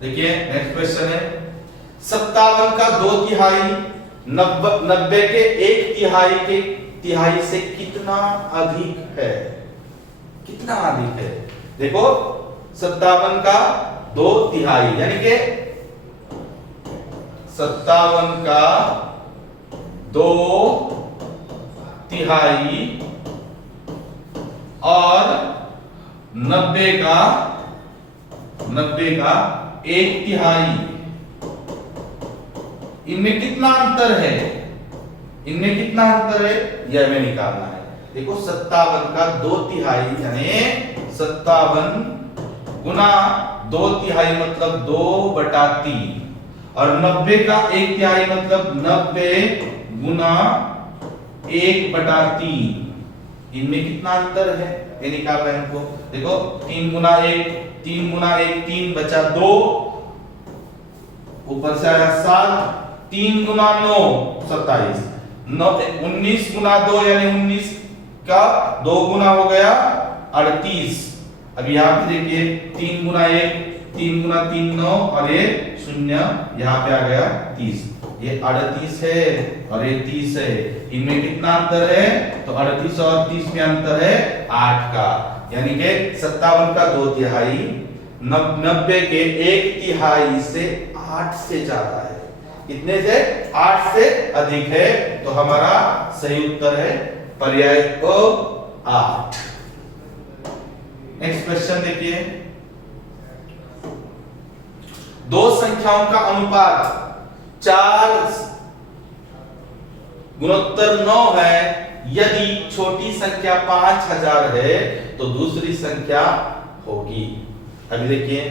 देखिए नेक्स्ट क्वेश्चन है 57 का 2/3 90 के 1/3 से कितना अधिक है, कितना अधिक है। देखो 57 का 2/3 यानी कि 57 का 2/3 और 90 का 1/3, इनमें कितना अंतर है, इनमें कितना अंतर है यह हमें निकालना है। देखो 57 का 2/3 यानी 57 गुना 2/3 मतलब 2/3 और 90 का 1/3 मतलब 90 गुना 1/3। इनमें कितना अंतर है ये निकाल रहे हैं हमको। देखो 3 गुना 1 3 गुना 1 3 बचा 2, ऊपर से आया 7, 3 गुना 9 27, 19 गुना 2 यानी 19 का 2 गुना हो गया 38। अब यहाँ पे देखिए 3 गुना 1 3 गुना 3 9 और ये 0 यहाँ पे आ गया 30। ये 38 है और ये 30 है। इनमें कितना अंतर है? तो 38 और 30 में अंतर है 8 का, यानी कि 57 का 2/3 90 के 1/3 से 8 से ज्यादा है। कितने से? 8 से अधिक है। तो हमारा सही उत्तर है पर्याय को 8। नेक्स्ट क्वेश्चन देखिए, दो संख्याओं का अनुपात 4 गुणोत्तर 9 है। यदि छोटी संख्या 5000 है तो दूसरी संख्या होगी। अभी देखिए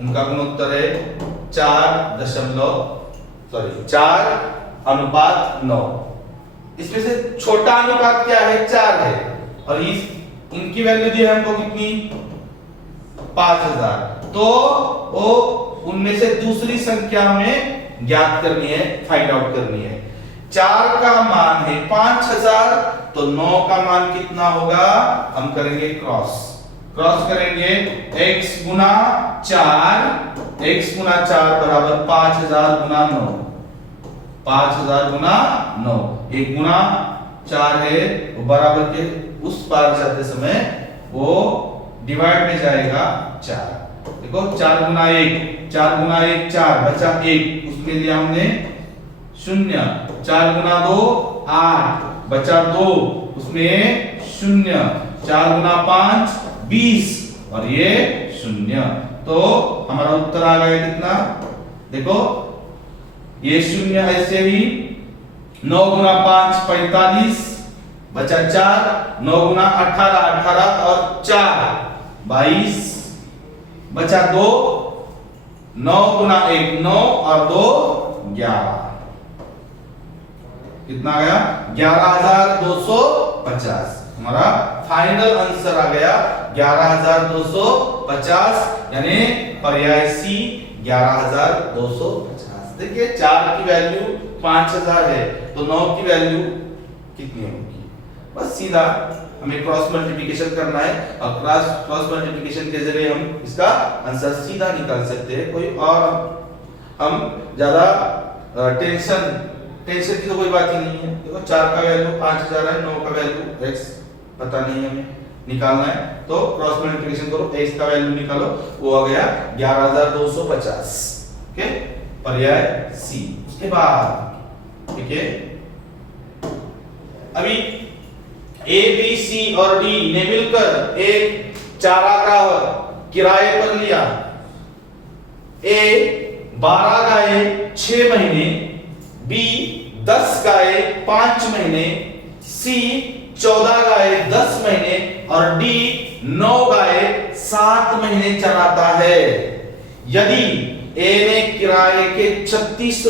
उनका गुणोत्तर है 4:9। इसमें से छोटा अनुपात क्या है? 4 है और इनकी वैल्यू दी है हमको कितनी? 5000। तो वो उनमें से दूसरी संख्या में ज्ञात करनी है, फाइंड आउट करनी है। 4 का मान है 5000 तो 9 का मान कितना होगा? हम करेंगे क्रॉस करेंगे x गुना 4 बराबर 5000 गुना 9, 5000 गुना 9। एक गुना 4 है वो बराबर के उस पार जाते समय वो डिवाइड में जाएगा 4। देखो 4 गुना 1 4 बचा 1, उसमें लिया हमने 0। 4 गुना 2 8 बचा 2, उसमें 0। 4 गुना 5 20 और ये 0। तो हमारा उत्तर आ गया कितना? देखो ये 0 ऐसे ही 9 गुना 5 45 बचा 4, 9 गुना 18 और 4 22 बचा 2, 9 गुना 1 9 और 2 11। कितना गया? 11250। हमारा फाइनल आंसर आ गया 11250, यानी पर्याय सी 11250। देखिए 4 की वैल्यू 5000 है तो 9 की वैल्यू कितनी होगी? बस सीधा हमें क्रॉस मल्टीप्लिकेशन करना है और क्रॉस मल्टीप्लिकेशन के जरिए हम इसका आंसर सीधा निकाल सकते हैं। कोई और हम ज्यादा टेंशन की तो कोई बात ही नहीं है। देखो 4 का वैल्यू 5000 है, 9 का वैल्यू x पता नहीं है, हमें निकालना है तो क्रॉस मल्टीप्लिकेशन करो, x का वैल्यू निकालो, वो आ गया 11250। ओके, पर्याय सी। उसके बाद ठीक है, अभी ए बी सी और डी ने मिलकर एक चारागाह किराए पर लिया। ए 12 गाय 6 महीने, बी 10 गाय 5 महीने, सी 14 गाय 10 महीने और डी 9 गाय 7 महीने चराता है। यदि ए ने किराए के 36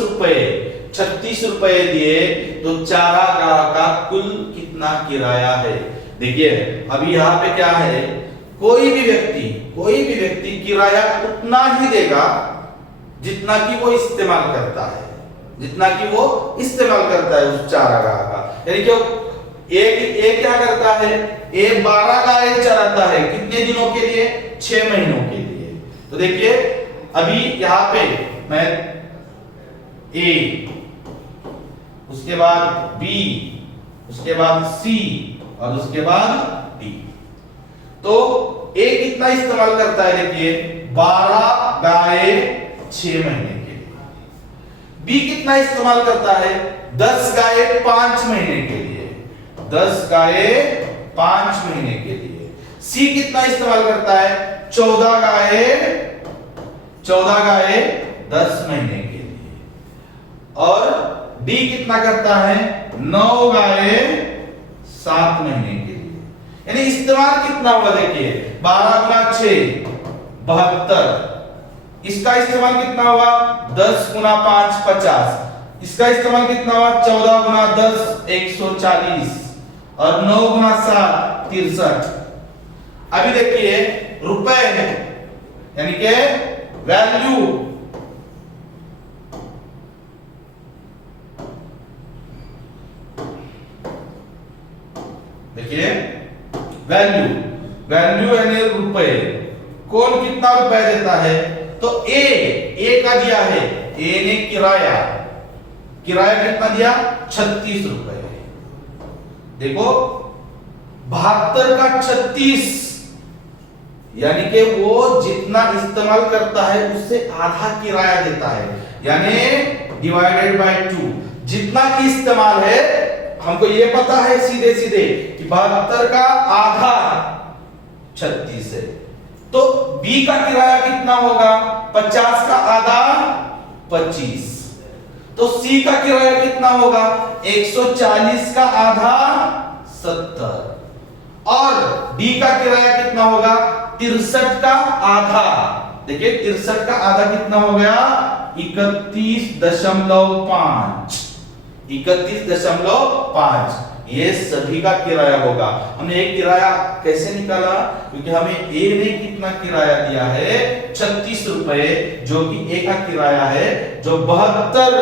रुपए दिए तो चारागाह का कुल कितना किराया है? देखिए अभी यहाँ पे क्या है, कोई भी व्यक्ति किराया उतना ही देगा जितना कि वो इस्तेमाल करता है, उस चारागाह का। यानी कि एक क्या करता है? ए 12 गाय चराता है, कितने दिनों के लिए? 6 महीनों के लिए। तो देखिए अभी यहाँ पे मैं ए, उसके बाद बी, उसके बाद सी और उसके बाद डी। तो ए कितना इस्तेमाल करता है? देखिए 12 गाय 6 महीने के लिए। बी कितना इस्तेमाल करता है? 10 गाय 5 महीने के लिए, 10 गाय 5 महीने के लिए। सी कितना इस्तेमाल करता है? 14 गाय 10 महीने के लिए। और डी कितना करता है? 9 गाय 7 महीने के लिए। यानी इस्तेमाल कितना होगा? देखिए 12 गुना 6 72। इसका इस्तेमाल कितना हुआ 10 गुना 5 50। इसका इस्तेमाल कितना हुआ 14 गुना 10 140 और 9 गुना 7 63। अभी देखिए रुपए है यानी कि वैल्यू, देखिए वैल्यू, वैल्यू यानी रुपए। कौन कितना रुपए देता है तो ए का दिया है, ए ने किराया, किराया कितना दिया 36 रुपए। देखो 72 का 36 यानी कि वो जितना इस्तेमाल करता है उससे आधा किराया देता है, यानी डिवाइडेड बाय 2। जितना की इस्तेमाल है हमको ये पता है सीधे सीधे कि 72 का आधा 36 है, तो बी का किराया कितना होगा 50 का आधा 25। तो सी का किराया कितना होगा 140 का आधा 70 और डी का किराया कितना होगा 63 का आधा। देखिए 63 का आधा कितना हो गया 31.5। 31.5 ये सभी का किराया होगा। हमने एक किराया कैसे निकाला क्योंकि हमें ए ने कितना किराया दिया है 36 रुपए, जो कि ए का किराया है जो 72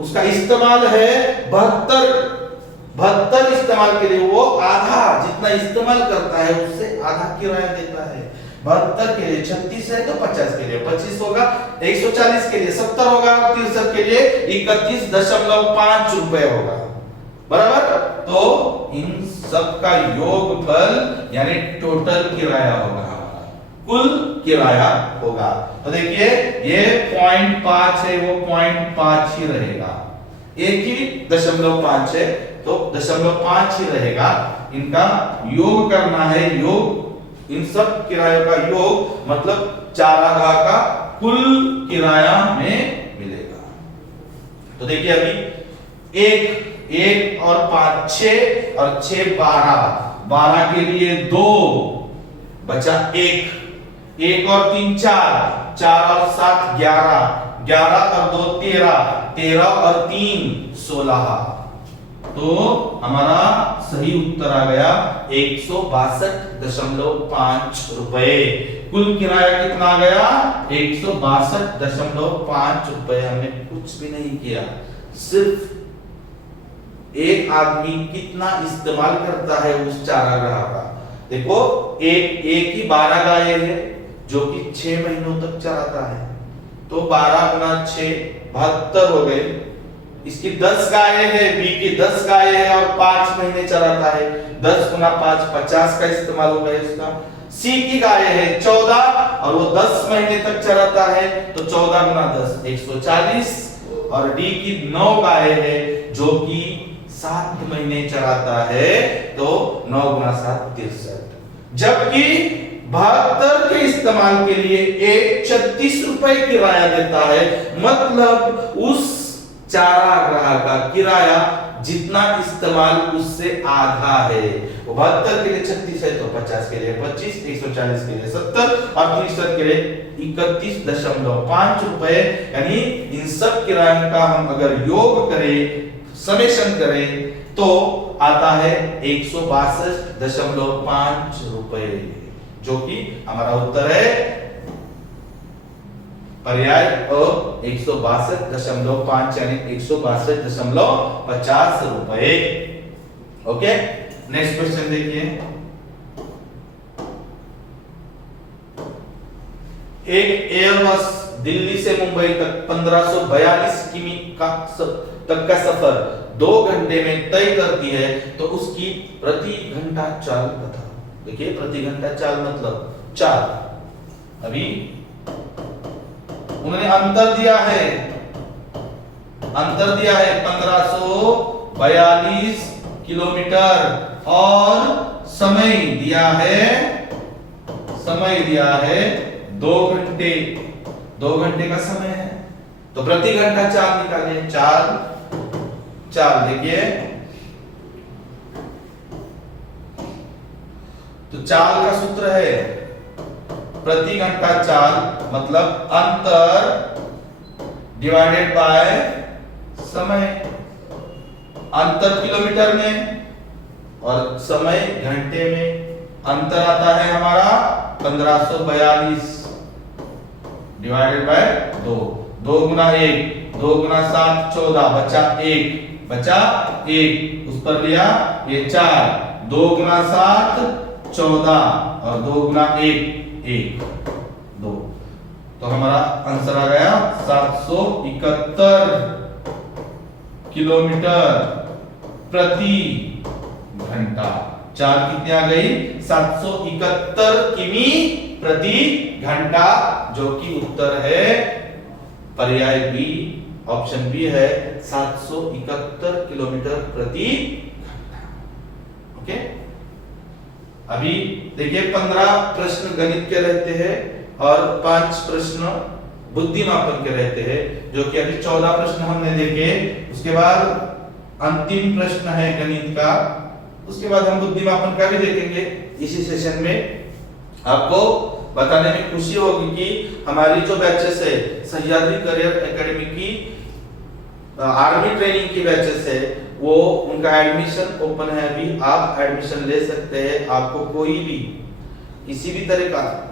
उसका इस्तेमाल है 72 इस्तेमाल के लिए वो आधा जितना इस्तेमाल करता है उससे आधा किराया देता है। 72 के लिए 36 है तो 50 के लिए 25 होगा, 140 के लिए 70 होगा, 63 के लिए 31.5 रुपए होगा। बराबर, तो इन सब का योगफल यानी टोटल किराया होगा, कुल किराया होगा। तो देखिए ये 0.5 है वो 0.5 ही रहेगा, एक ही 0.5 है तो 0.5 ही रहेगा। इनका योग करना है, योग इन सब किरायों का योग मतलब चारागाह का कुल किराया में मिलेगा। तो देखिए अभी एक और 5 6 और 6 12 के लिए 2 बचा 1 और 3 4 और 7 11 और 2 13 और 3 16। तो हमारा सही उत्तर आ गया 162.5 रुपए। कुल किराया कितना आ गया 162.5 रुपए। हमने कुछ भी नहीं किया, सिर्फ एक आदमी कितना इस्तेमाल करता है उस चारागाह का। देखो एक ही 12 गायें हैं जो कि 6 महीनों तक चराता है, तो 12 गुना 6 72 हो गए। इसकी 10 गायें हैं, बी की 10 गायें हैं और 5 महीने चराता है, 10 गुना 5 50 का इस्तेमाल हो गया इसका। सी की गायें है 14 और वो 10 महीने तक चराता है, तो 14 गुना 10 140 और डी की 9 गायें है जो कि 7 महीने चराता है, तो 9 गुना 7 63। जबकि 72 के इस्तेमाल के लिए एक 36 रुपए किराया देता है, मतलब उस चारागाह का किराया जितना इस्तेमाल उससे आधा है। 72 के लिए 36 है तो 50 के लिए 25, 140 के लिए 70 और 63 के लिए 31.5 रुपए। यानी इन सब किरायों का हम अगर योग करें, समेशन करें, तो आता है 162.5 रुपए, जो कि हमारा उत्तर है पर्याय और 162.5 यानी 162.50 रुपए। ओके, नेक्स्ट क्वेश्चन देखिए। एक एयरबस दिल्ली से मुंबई तक 1542 किमी तक का सफर 2 घंटे में तय करती है, तो उसकी प्रति घंटा चाल बताओ। देखिए प्रति घंटा चाल मतलब चाल, अभी उन्होंने अंतर दिया है 1542 किलोमीटर और समय दिया है 2 घंटे। 2 घंटे का समय है, तो प्रति घंटा चाल निकालिए। चाल देखिए, तो चाल का सूत्र है प्रति घंटा चाल मतलब अंतर डिवाइडेड बाय समय। अंतर किलोमीटर में और समय घंटे में। अंतर आता है हमारा 1542 डिवाइडेड बाय 2। 2 गुना 1, 2 गुना 7 14, बचा 1 उस पर लिया ये 4। 2 गुना 7 14 और 2 गुना 1 2। तो हमारा आंसर आ गया 771 किलोमीटर प्रति घंटा। चाल कितनी आ गई? 771 किमी प्रति घंटा, जो कि उत्तर है पर्याय बी, ऑप्शन बी है 771 किलोमीटर प्रति घंटा। ओके, अभी देखिए 15 प्रश्न गणित के रहते हैं और 5 प्रश्न बुद्धिमापन के रहते हैं, जो कि अभी 14 प्रश्न हमने देखे। उसके बाद अंतिम प्रश्न है गणित का, उसके बाद हम बुद्धिमापन का भी देखेंगे इसी सेशन में। आपको बताने में खुशी होगी कि हमारी जो बैचेस है सह्याद्री करियर एकेडमी की आर्मी ट्रेनिंग की बैचेस है, वो उनका एडमिशन ओपन है अभी। आप एडमिशन ले सकते हैं। आपको कोई भी किसी भी तरह का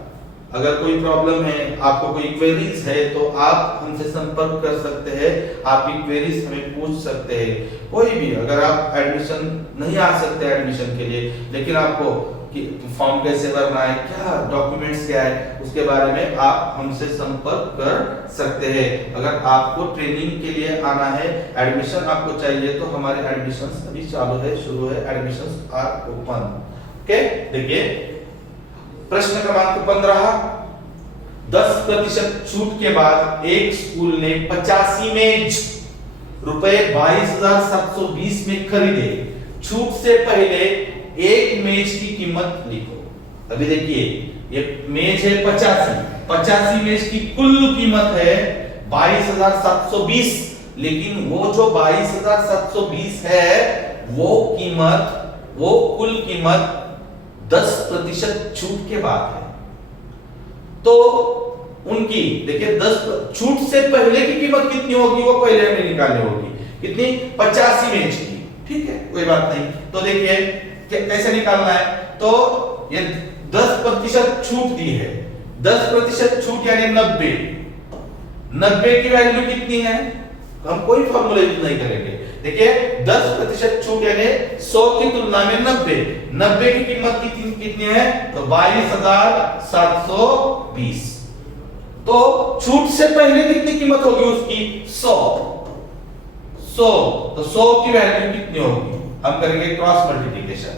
अगर कोई प्रॉब्लम है, आपको कोई क्वेरीज है, तो आप हमसे संपर्क कर सकते हैं। आपकी क्वेरीज हमें पूछ सकते हैं। कोई भी, अगर आप एडमिशन नहीं आ सकते एडमिशन के लिए, लेकिन आपको कि फॉर्म कैसे भरना है, क्या डॉक्यूमेंट्स क्या है, उसके बारे में आप हमसे संपर्क कर सकते हैं। अगर आपको ट्रेनिंग के लिए आना है, एडमिशन आपको चाहिए, तो हमारे एडमिशंस अभी चालू है, शुरू है, एडमिशंस आर ओपन। ओके, देखिए प्रश्न क्रमांक 15। 10% छूट के बाद एक स्कूल ने 85 मेज रुपए 22,720 में खरीदे। छूट से पहले एक मेज की कीमत लिखो। अभी देखिए ये मेज है 85 मेज की कुल कीमत है 22,720, लेकिन वो जो 22,720 है वो कुल कीमत 10% छूट के बाद है। तो उनकी देखिए 10 छूट से पहले की कीमत कितनी होगी वो पहले हमें निकालनी होगी। कितनी? 85 मेज की। ठीक है, कोई बात नहीं। तो देखिए कैसे निकालना है। तो ये 10% छूट दी है। 10% छूट यानी 90 की वैल्यू कितनी है? हम कोई फॉर्मूला यूज नहीं करेंगे। देखिए 10% छूट यानी 100 की तुलना में 90 की कीमत कितनी है? तो 22,720। तो छूट से पहले कितनी कीमत होगी उसकी? 100। तो 100 की वैल्यू कितनी होगी? हम करेंगे क्रॉस मल्टीप्लिकेशन।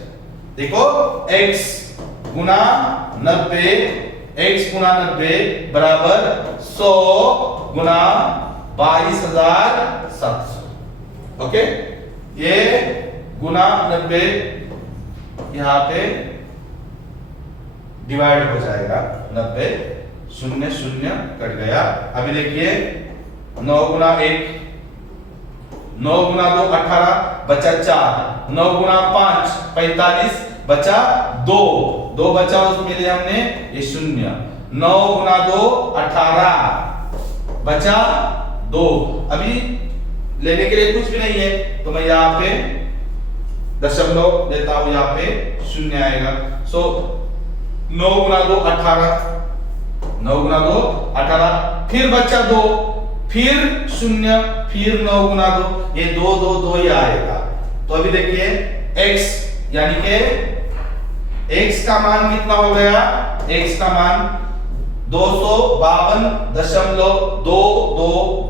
देखो x गुना 90 बराबर 100 गुना 22,700। ओके, ये गुना 90 यहां पे डिवाइड हो जाएगा। 90 0 0 कट गया। अभी देखिए 9 गुना 1, 9 गुना 2 18 बचा 4, 9 गुना 5 45 बचा 2 बचा, उसमें लिए हमने ये 0। 9 गुना 2 18 बचा 2। अभी लेने के लिए कुछ भी नहीं है, तो मैं यहाँ पे दशमलव लेता हूं, यहाँ पे 0 आएगा। सो 9 गुना 2 18, 9 गुना 2 18, फिर बचा 2, फिर 0, फिर 9 गुना 2, ये 2 ही आएगा। तो अभी देखिए x यानी के x का मान कितना हो गया? x का मान 252.22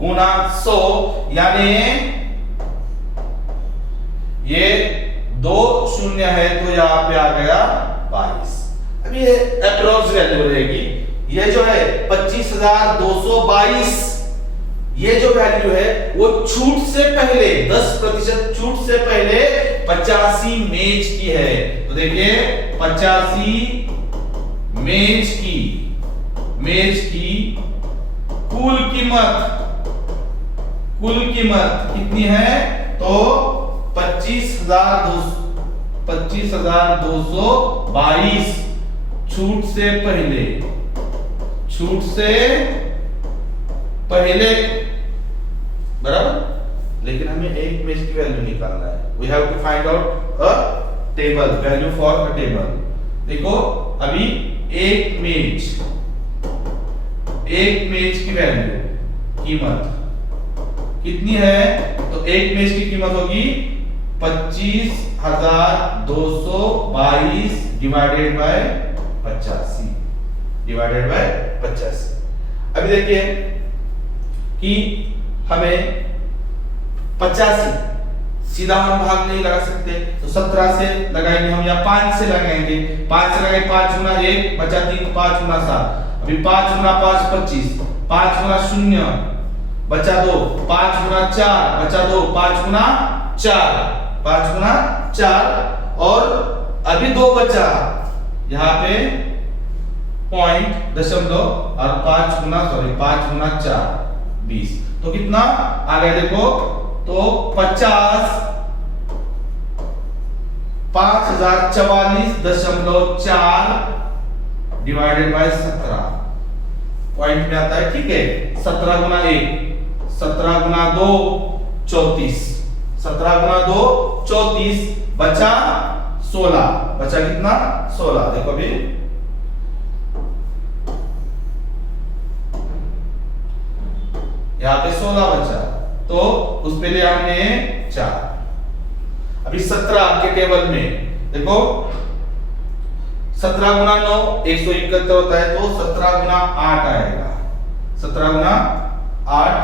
गुना 100, यानी ये 2 0 है, तो यहाँ पे आ गया 22। अब ये अप्रोक्स वैल्यू रहेगी। ये जो है 25,222, ये जो वैल्यू है वो छूट से पहले 10% छूट से पहले 85 मेज की है। तो देखिए 85 मेज की कुल कीमत कितनी है? तो 25,222 छूट से पहले छूट से पहले, बराबर। लेकिन हमें एक मैच की वैल्यू निकालना है। We have to find out a table, value for a table. देखो अभी एक मैच की वैल्यू, कीमत कितनी है? तो एक मैच की कीमत होगी 25,222 डिवाइडेड बाय 85, डिवाइडेड बाय 85। अभी देखिए कि हमें 85 सीधा हम भाग नहीं लगा सकते, तो 17 से लगाएंगे हम, या 5 से लगाएंगे। 5 से लगाएंगे, 5 गुना 1 बचा 3, 5 गुना 7। अभी 5 गुना 5 25, 5 गुना 0 बचा 2, 5 गुना 4 बचा 2, 5 गुना 4, 5 गुना 4, और अभी 2 बचा यहाँ पे पॉइंट दशमलव, और 5 गुना 4 20। तो कितना आ गया देखो? तो 5044.4 डिवाइडेड बाय 17 पॉइंट में आता है, ठीक है। 17 गुना 1, 17 गुना 2 34, 17 गुना 2 34, बचा 16, बचा कितना? 16। देखो अभी यहाँ पे 16 बचा, तो उस पे ले हमने 4। अभी 17 के टेबल में देखो, 17 गुना 9 171 होता है, तो 17 गुना 8 आएगा। 17 गुना 8,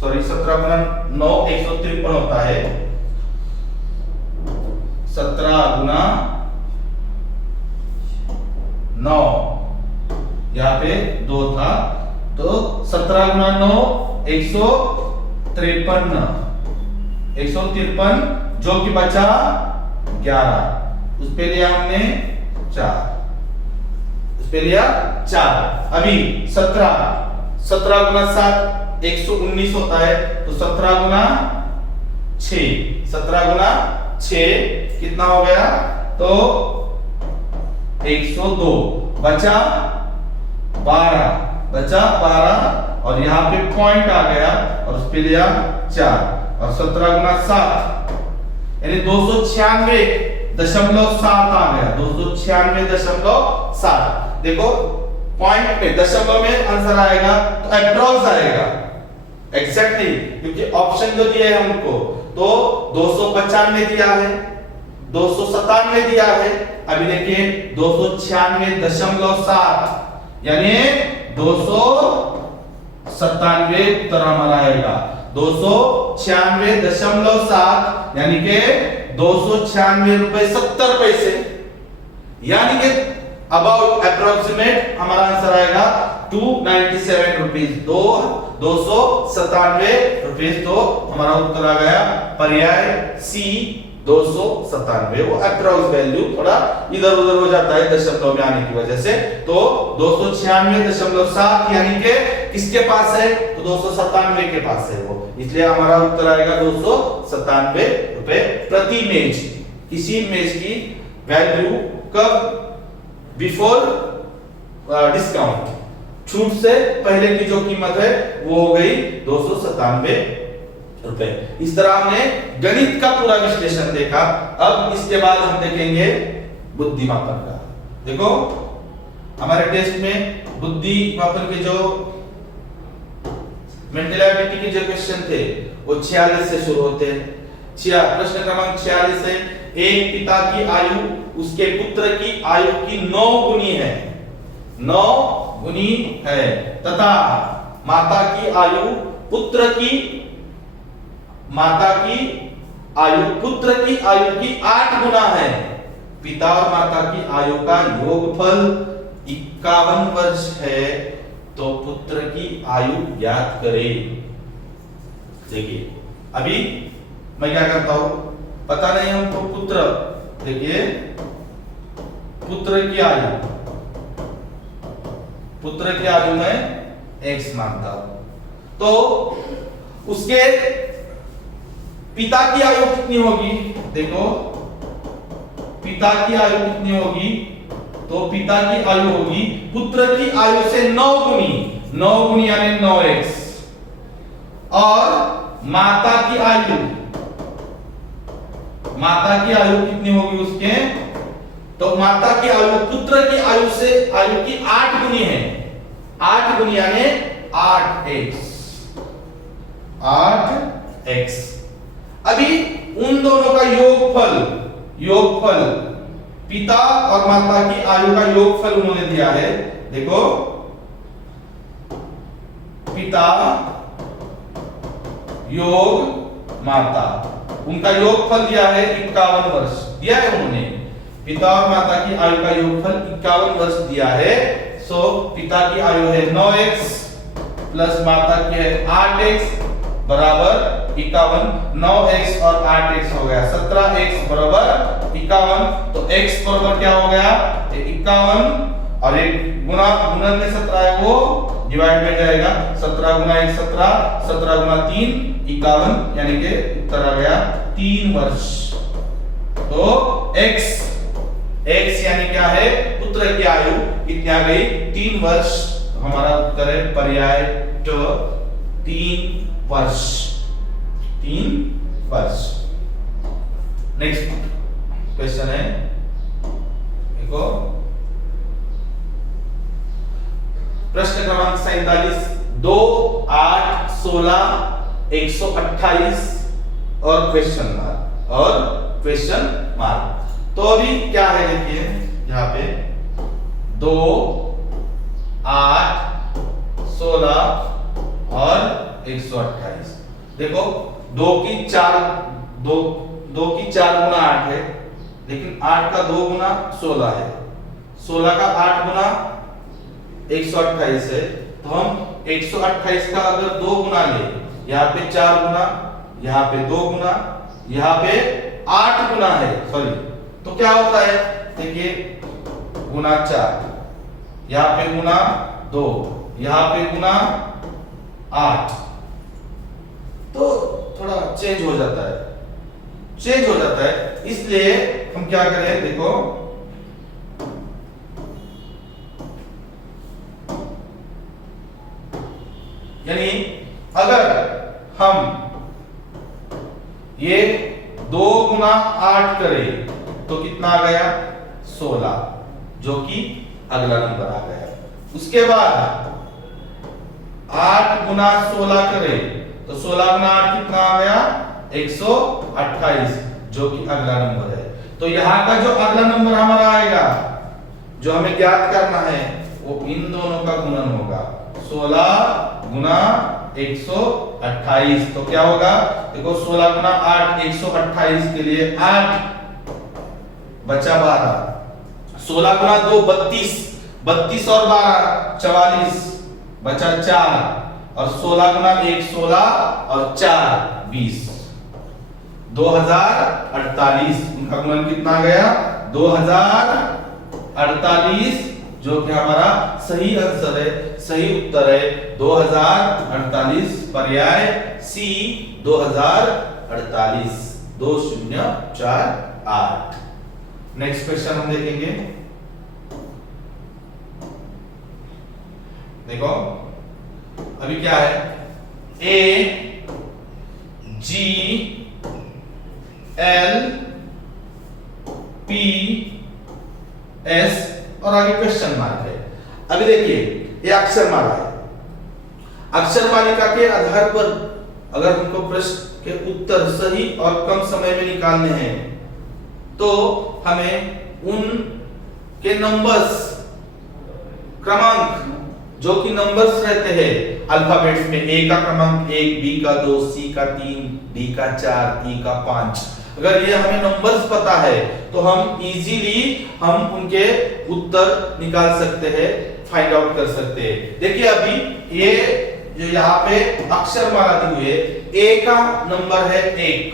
सॉरी 17 गुना 9 153 होता है। 17 गुना 9, यहाँ पे 2 था, तो 17 गुना 9 153, जो कि बचा 11, उस पे लिया हमने 4, उस पे लिया 4। अभी 17 गुना 7 119 होता है, तो 17 गुना 6, 17 गुना 6 कितना हो गया? तो 102, बचा 12, और यहाँ पे पॉइंट आ गया, और उस पे लिया 4, और 17 गुना 7 यानी 296.7 आ गया, 296.7। देखो पॉइंट में, दशमलव में आंसर आएगा, तो अप्रॉक्स आएगा, एग्जैक्टली, क्योंकि ऑप्शन जो दिए हैं हमको, तो 295 दिया है, 297 दिया है। अभी देखिए 296.7 यानी 297 उत्तर हमारा आएगा। 296.7 यानी कि 296 रुपए 70 पैसे, यानी कि अबाउट अप्रोक्सीमेट हमारा आंसर आएगा 297 रुपीज, 297 रुपीज। तो हमारा उत्तर आ गया पर्याय सी 297। वो अप्रॉक्स वैल्यू थोड़ा इधर उधर हो जाता है दशमलव में आने की वजह से। तो 296.7 यानी कि किसके पास है? तो 297 के पास है वो, इसलिए हमारा उत्तर आएगा 297 रुपए प्रति मैच। किसी मैच की वैल्यू कब? बिफोर डिस्काउंट, छूट से पहले की जो कीमत है वो हो गई 297 रुपए। इस तरह हमने गणित का पूरा विश्लेषण देखा। अब इसके बाद हम देखेंगे बुद्धि मापन का। देखो हमारे टेस्ट में बुद्धि मापन के जो मेंटल एबिलिटी के जो क्वेश्चन थे वो 46 से शुरू होते हैं। प्रश्न क्रमांक 46 है, एक पिता की आयु उसके पुत्र की आयु की 9 गुनी है, 9 गुनी है, तथा माता की आयु पुत्र की आयु की 8 गुना है। पिता और माता की आयु का योगफल 51 वर्ष है, तो पुत्र की आयु ज्ञात करें। देखिए अभी मैं क्या करता हूं, पता नहीं हमको पुत्र, देखिए पुत्र की आयु में x मानता हूं, तो उसके पिता की आयु कितनी होगी? देखो पिता की आयु कितनी होगी? तो पिता की आयु होगी पुत्र की आयु से 9 गुनी यानी 9x, और माता की आयु कितनी होगी उसके, तो माता की आयु पुत्र की आयु की 8 गुनी है, 8 गुनी यानी 8x। अभी उन दोनों का योगफल पिता और माता की आयु का योगफल उन्होंने दिया है। देखो पिता योग माता, उनका योगफल दिया है 51 वर्ष दिया है उन्होंने। पिता और माता की आयु का योगफल 51 वर्ष दिया है। सो पिता की आयु है 9x प्लस माता की है 8x बराबर 51। 9x और 8x हो गया 17x बराबर 51। तो x बराबर क्या हो गया 51, और एक गुणन में 17 है वो डिवाइड में जाएगा, 17 गुना 1 17, 17 गुना 3 51, यानी कि उत्तर आ गया 3 वर्ष। तो x यानी क्या है पुत्र की आयु कितनी आ गई 3 वर्ष, हमारा उत्तर है पर्याय 3 वर्ष। नेक्स्ट क्वेश्चन है, देखो प्रश्न क्रमांक 47, 2 8 16 128 और क्वेश्चन मार्क। तो अभी क्या है देखिए यहाँ पे 2 8 16 और 128। देखो 2 की 4 गुना 8 है, लेकिन 8 का 2 गुना 16 है, 16 का 8 गुना 128 है। तो हम 128 का अगर 2 गुना ले, यहाँ पे 4 गुना, यहाँ पे 2 गुना, यहाँ पे 8 गुना है, सॉरी, तो क्या होता है देखिए गुना 4, यहाँ पे गुना 2, यहाँ पे गुना 8, तो थोड़ा चेंज हो जाता है। इसलिए हम क्या करें, देखो यानी अगर हम ये 2 गुना 8 करें तो कितना आ गया 16, जो कि अगला नंबर आ गया। उसके बाद 8 गुना 16 करें तो 16 गुना 8 कितना आ गया 128, जो कि अगला नंबर है। तो यहां का जो अगला नंबर हमारा आएगा, जो हमें ज्ञात करना है, वो इन दोनों का गुणन होगा, 16 गुना 128। तो क्या होगा देखो 16 गुना 8 128 के लिए 8 बचा 12, 16 गुना 2 32, 32 और 12 44 बचा 4, और 16 गुना 1 16 और 4 20, 2048। उनका गुणन कितना गया 2048, जो कि हमारा सही आंसर है, सही उत्तर है 2048, पर्याय सी 2048, 2048। नेक्स्ट क्वेश्चन हम देखेंगे, देखो अभी क्या है A G L P S और आगे क्वेश्चन मार्क है। अभी देखिए ये अक्षर माला है, अक्षर मालिका के आधार पर अगर हमको प्रश्न के उत्तर सही और कम समय में निकालने हैं, तो हमें उन के नंबर्स क्रमांक जो कि नंबर्स रहते हैं अल्फाबेट्स में, ए का क्रमांक 1, बी का 2, सी का 3, डी का 4, ई का 5, अगर ये हमें नंबर्स पता है तो हम इजीली हम उनके उत्तर निकाल सकते हैं, फाइंड आउट कर सकते हैं। देखिए अभी ये जो यहाँ पे अक्षर माला दी हुई है, ए का नंबर है 1,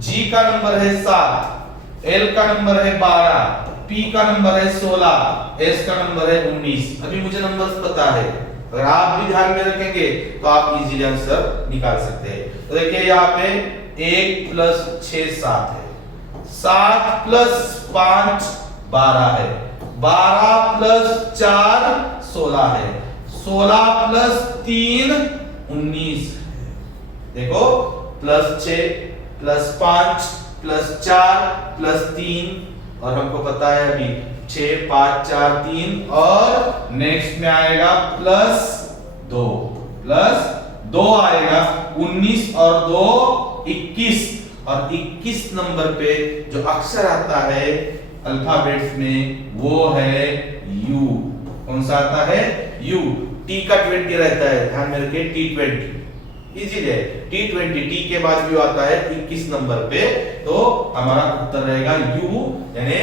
जी का नंबर है 7, एल का नंबर है 12, पी का नंबर है 16, एस का नंबर है 19। अभी मुझे नंबर्स पता है, अगर आप भी ध्यान में रखेंगे तो आप इजीली आंसर निकाल सकते हैं। तो देखिए यहाँ पे 1 + 6 7 है, 7 + 5 12 है, 12 प्लस 4 16 है, 16 प्लस 3 19 है। देखो प्लस 6 प्लस 5 प्लस 4 प्लस 3, और हमको पता है अभी 6 5 4 3, और नेक्स्ट में आएगा प्लस 2 आएगा, 19 और 2 21, और 21 नंबर पे जो अक्षर आता है अल्फाबेट्स में वो है यू। कौन सा आता है? यू। टी का 20 रहता है, ध्यान में रखिए, T20 इजी है, T20 टी के बाद भी आता है 21 नंबर पे, तो हमारा उत्तर रहेगा यू, यानी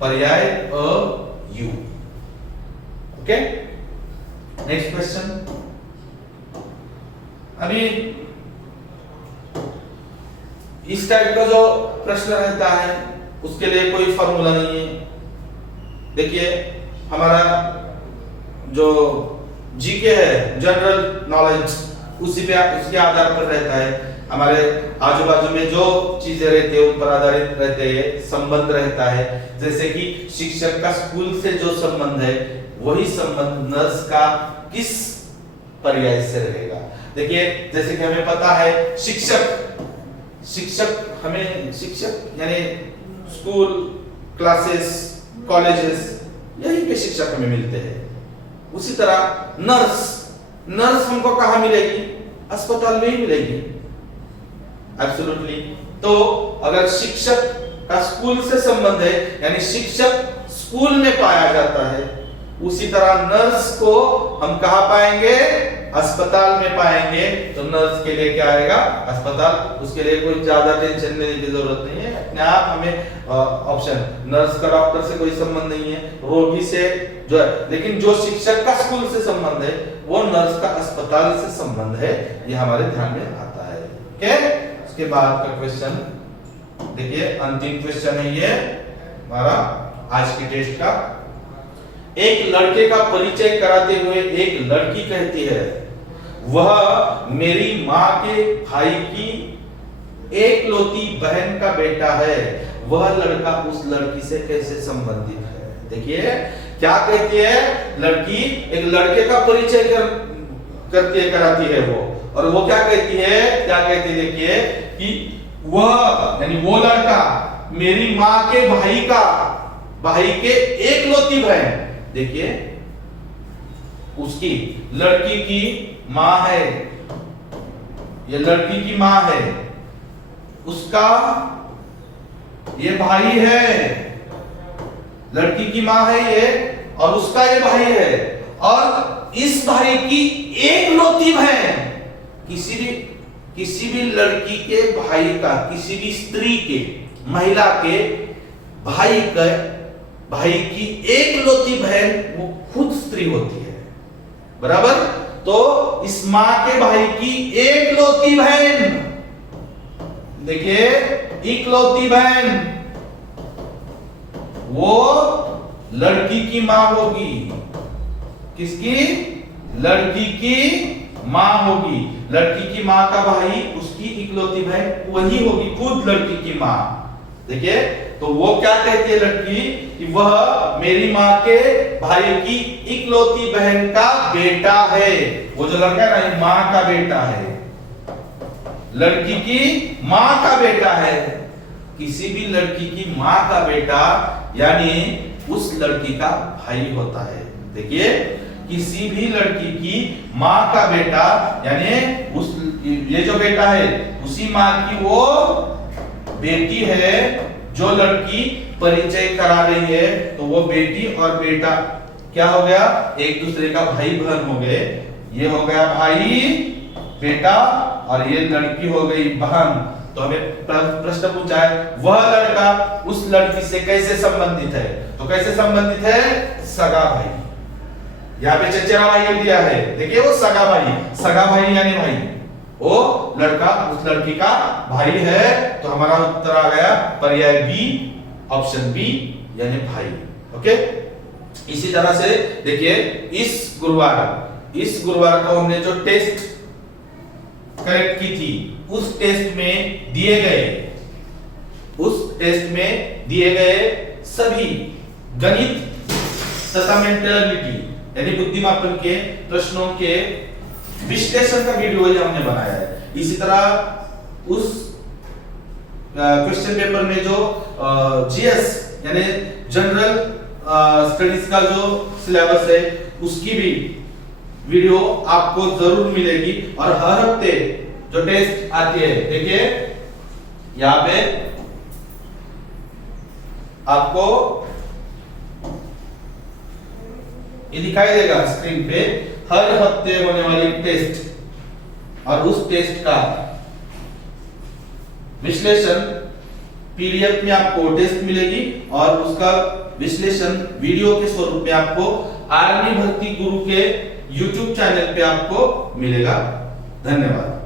पर्याय अ यू। Okay, next question. अभी इस टाइप का जो प्रश्न रहता है उसके लिए कोई फॉर्मूला नहीं है। देखिए हमारा जो जीके है, जनरल नॉलेज, उसके आधार पर रहता है। हमारे आजू बाजू में जो चीजें रहती है उन पर आधारित रहते हैं, संबंध रहता है। जैसे कि शिक्षक का स्कूल से जो संबंध है वही संबंध नर्स का किस पर्याय से रहेगा। देखिए जैसे कि हमें पता है शिक्षक हमें शिक्षक यानी स्कूल, क्लासेस, कॉलेजेस, यही पे शिक्षक हमें मिलते हैं। उसी तरह नर्स हमको कहाँ मिलेगी? अस्पताल में ही मिलेगी। एब्सोल्युटली। तो अगर शिक्षक का स्कूल से संबंध है यानी शिक्षक स्कूल में पाया जाता है, उसी तरह नर्स को हम कहाँ पाएंगे? अस्पताल में पाएंगे। तो नर्स के लिए क्या आएगा? अस्पताल। उसके लिए कोई ज्यादा टेंशन लेने की जरूरत नहीं है, अपने आप हमें ऑप्शन, नर्स का डॉक्टर से कोई संबंध नहीं है, रोगी से जो है, लेकिन जो शिक्षक का स्कूल से संबंध है वो नर्स का अस्पताल से संबंध है, ये हमारे ध्यान में आता है। ओके, उसके बाद का क्वेश्चन देखिए, अंतिम क्वेश्चन है ये हमारा आज के टेस्ट का। एक लड़के का परिचय कराते हुए एक लड़की कहती है, वह मेरी माँ के भाई की एकलौती बहन का बेटा है। वह लड़का उस लड़की से कैसे संबंधित है? देखिए क्या कहती है लड़की, एक लड़के का परिचय कराती है वो, और वो क्या कहती है? देखिए कि वह यानी वो लड़का मेरी माँ के भाई के एकलौती बहन, देखिए उसकी लड़की की माँ है, ये लड़की की माँ है, उसका ये भाई है, लड़की की माँ है ये और उसका ये भाई है, और इस भाई की एकलौती बहन, किसी भी लड़की के भाई का, किसी भी स्त्री के, महिला के भाई की एकलौती बहन वो खुद स्त्री होती है, बराबर। तो इस माँ के भाई की एकलौती बहन, देखिए इकलौती बहन, वो लड़की की माँ होगी। किसकी? लड़की की माँ होगी। लड़की की माँ का भाई उसकी इकलौती बहन वही होगी, खुद लड़की की माँ। देखिए तो वो क्या कहती है लड़की कि वह मेरी माँ के भाई की इकलौती बहन का बेटा है। वो जो लड़का है ना, माँ का बेटा है, लड़की की माँ का बेटा है। किसी भी लड़की की माँ का बेटा यानी उस लड़की का भाई होता है। देखिए किसी भी लड़की की माँ का बेटा यानी उस, ये जो बेटा है उसी माँ की वो बेटी है। जो लड़की परिचय करा रही है तो वो बेटी और बेटा क्या हो गया? एक दूसरे का भाई बहन हो गए। ये हो गया भाई बेटा और ये लड़की हो गई बहन। तो हमें प्रश्न पूछा है वह लड़का उस लड़की से कैसे संबंधित है? तो कैसे संबंधित है? सगा भाई। यहाँ पे चचेरा भाई दिया है, देखिए वो सगा भाई यानी भाई, वो लड़का उस लड़की का भाई है। तो हमारा उत्तर आ गया पर्याय बी, ऑप्शन बी यानी भाई। ओके, इसी तरह से देखिए इस गुरुवार को हमने जो टेस्ट करेक्ट की थी, उस टेस्ट में दिए गए सभी गणित तथा मेंटलिटी यानी बुद्धिमापन के प्रश्नों के विश्लेषण का वीडियो ही हमने बनाया है। इसी तरह उस क्वेश्चन पेपर में जो जीएस यानी जनरल स्टडीज का जो सिलेबस है उसकी भी वीडियो आपको जरूर मिलेगी। और हर हफ्ते जो टेस्ट आती है, देखिए यहाँ पे आपको ये दिखाई देगा स्क्रीन पे, हर हफ्ते होने वाली टेस्ट और उस टेस्ट का विश्लेषण पीडीएफ में आपको टेस्ट मिलेगी और उसका विश्लेषण वीडियो के स्वरूप में आपको आर्मी भर्ती गुरु के YouTube चैनल पे आपको मिलेगा। धन्यवाद।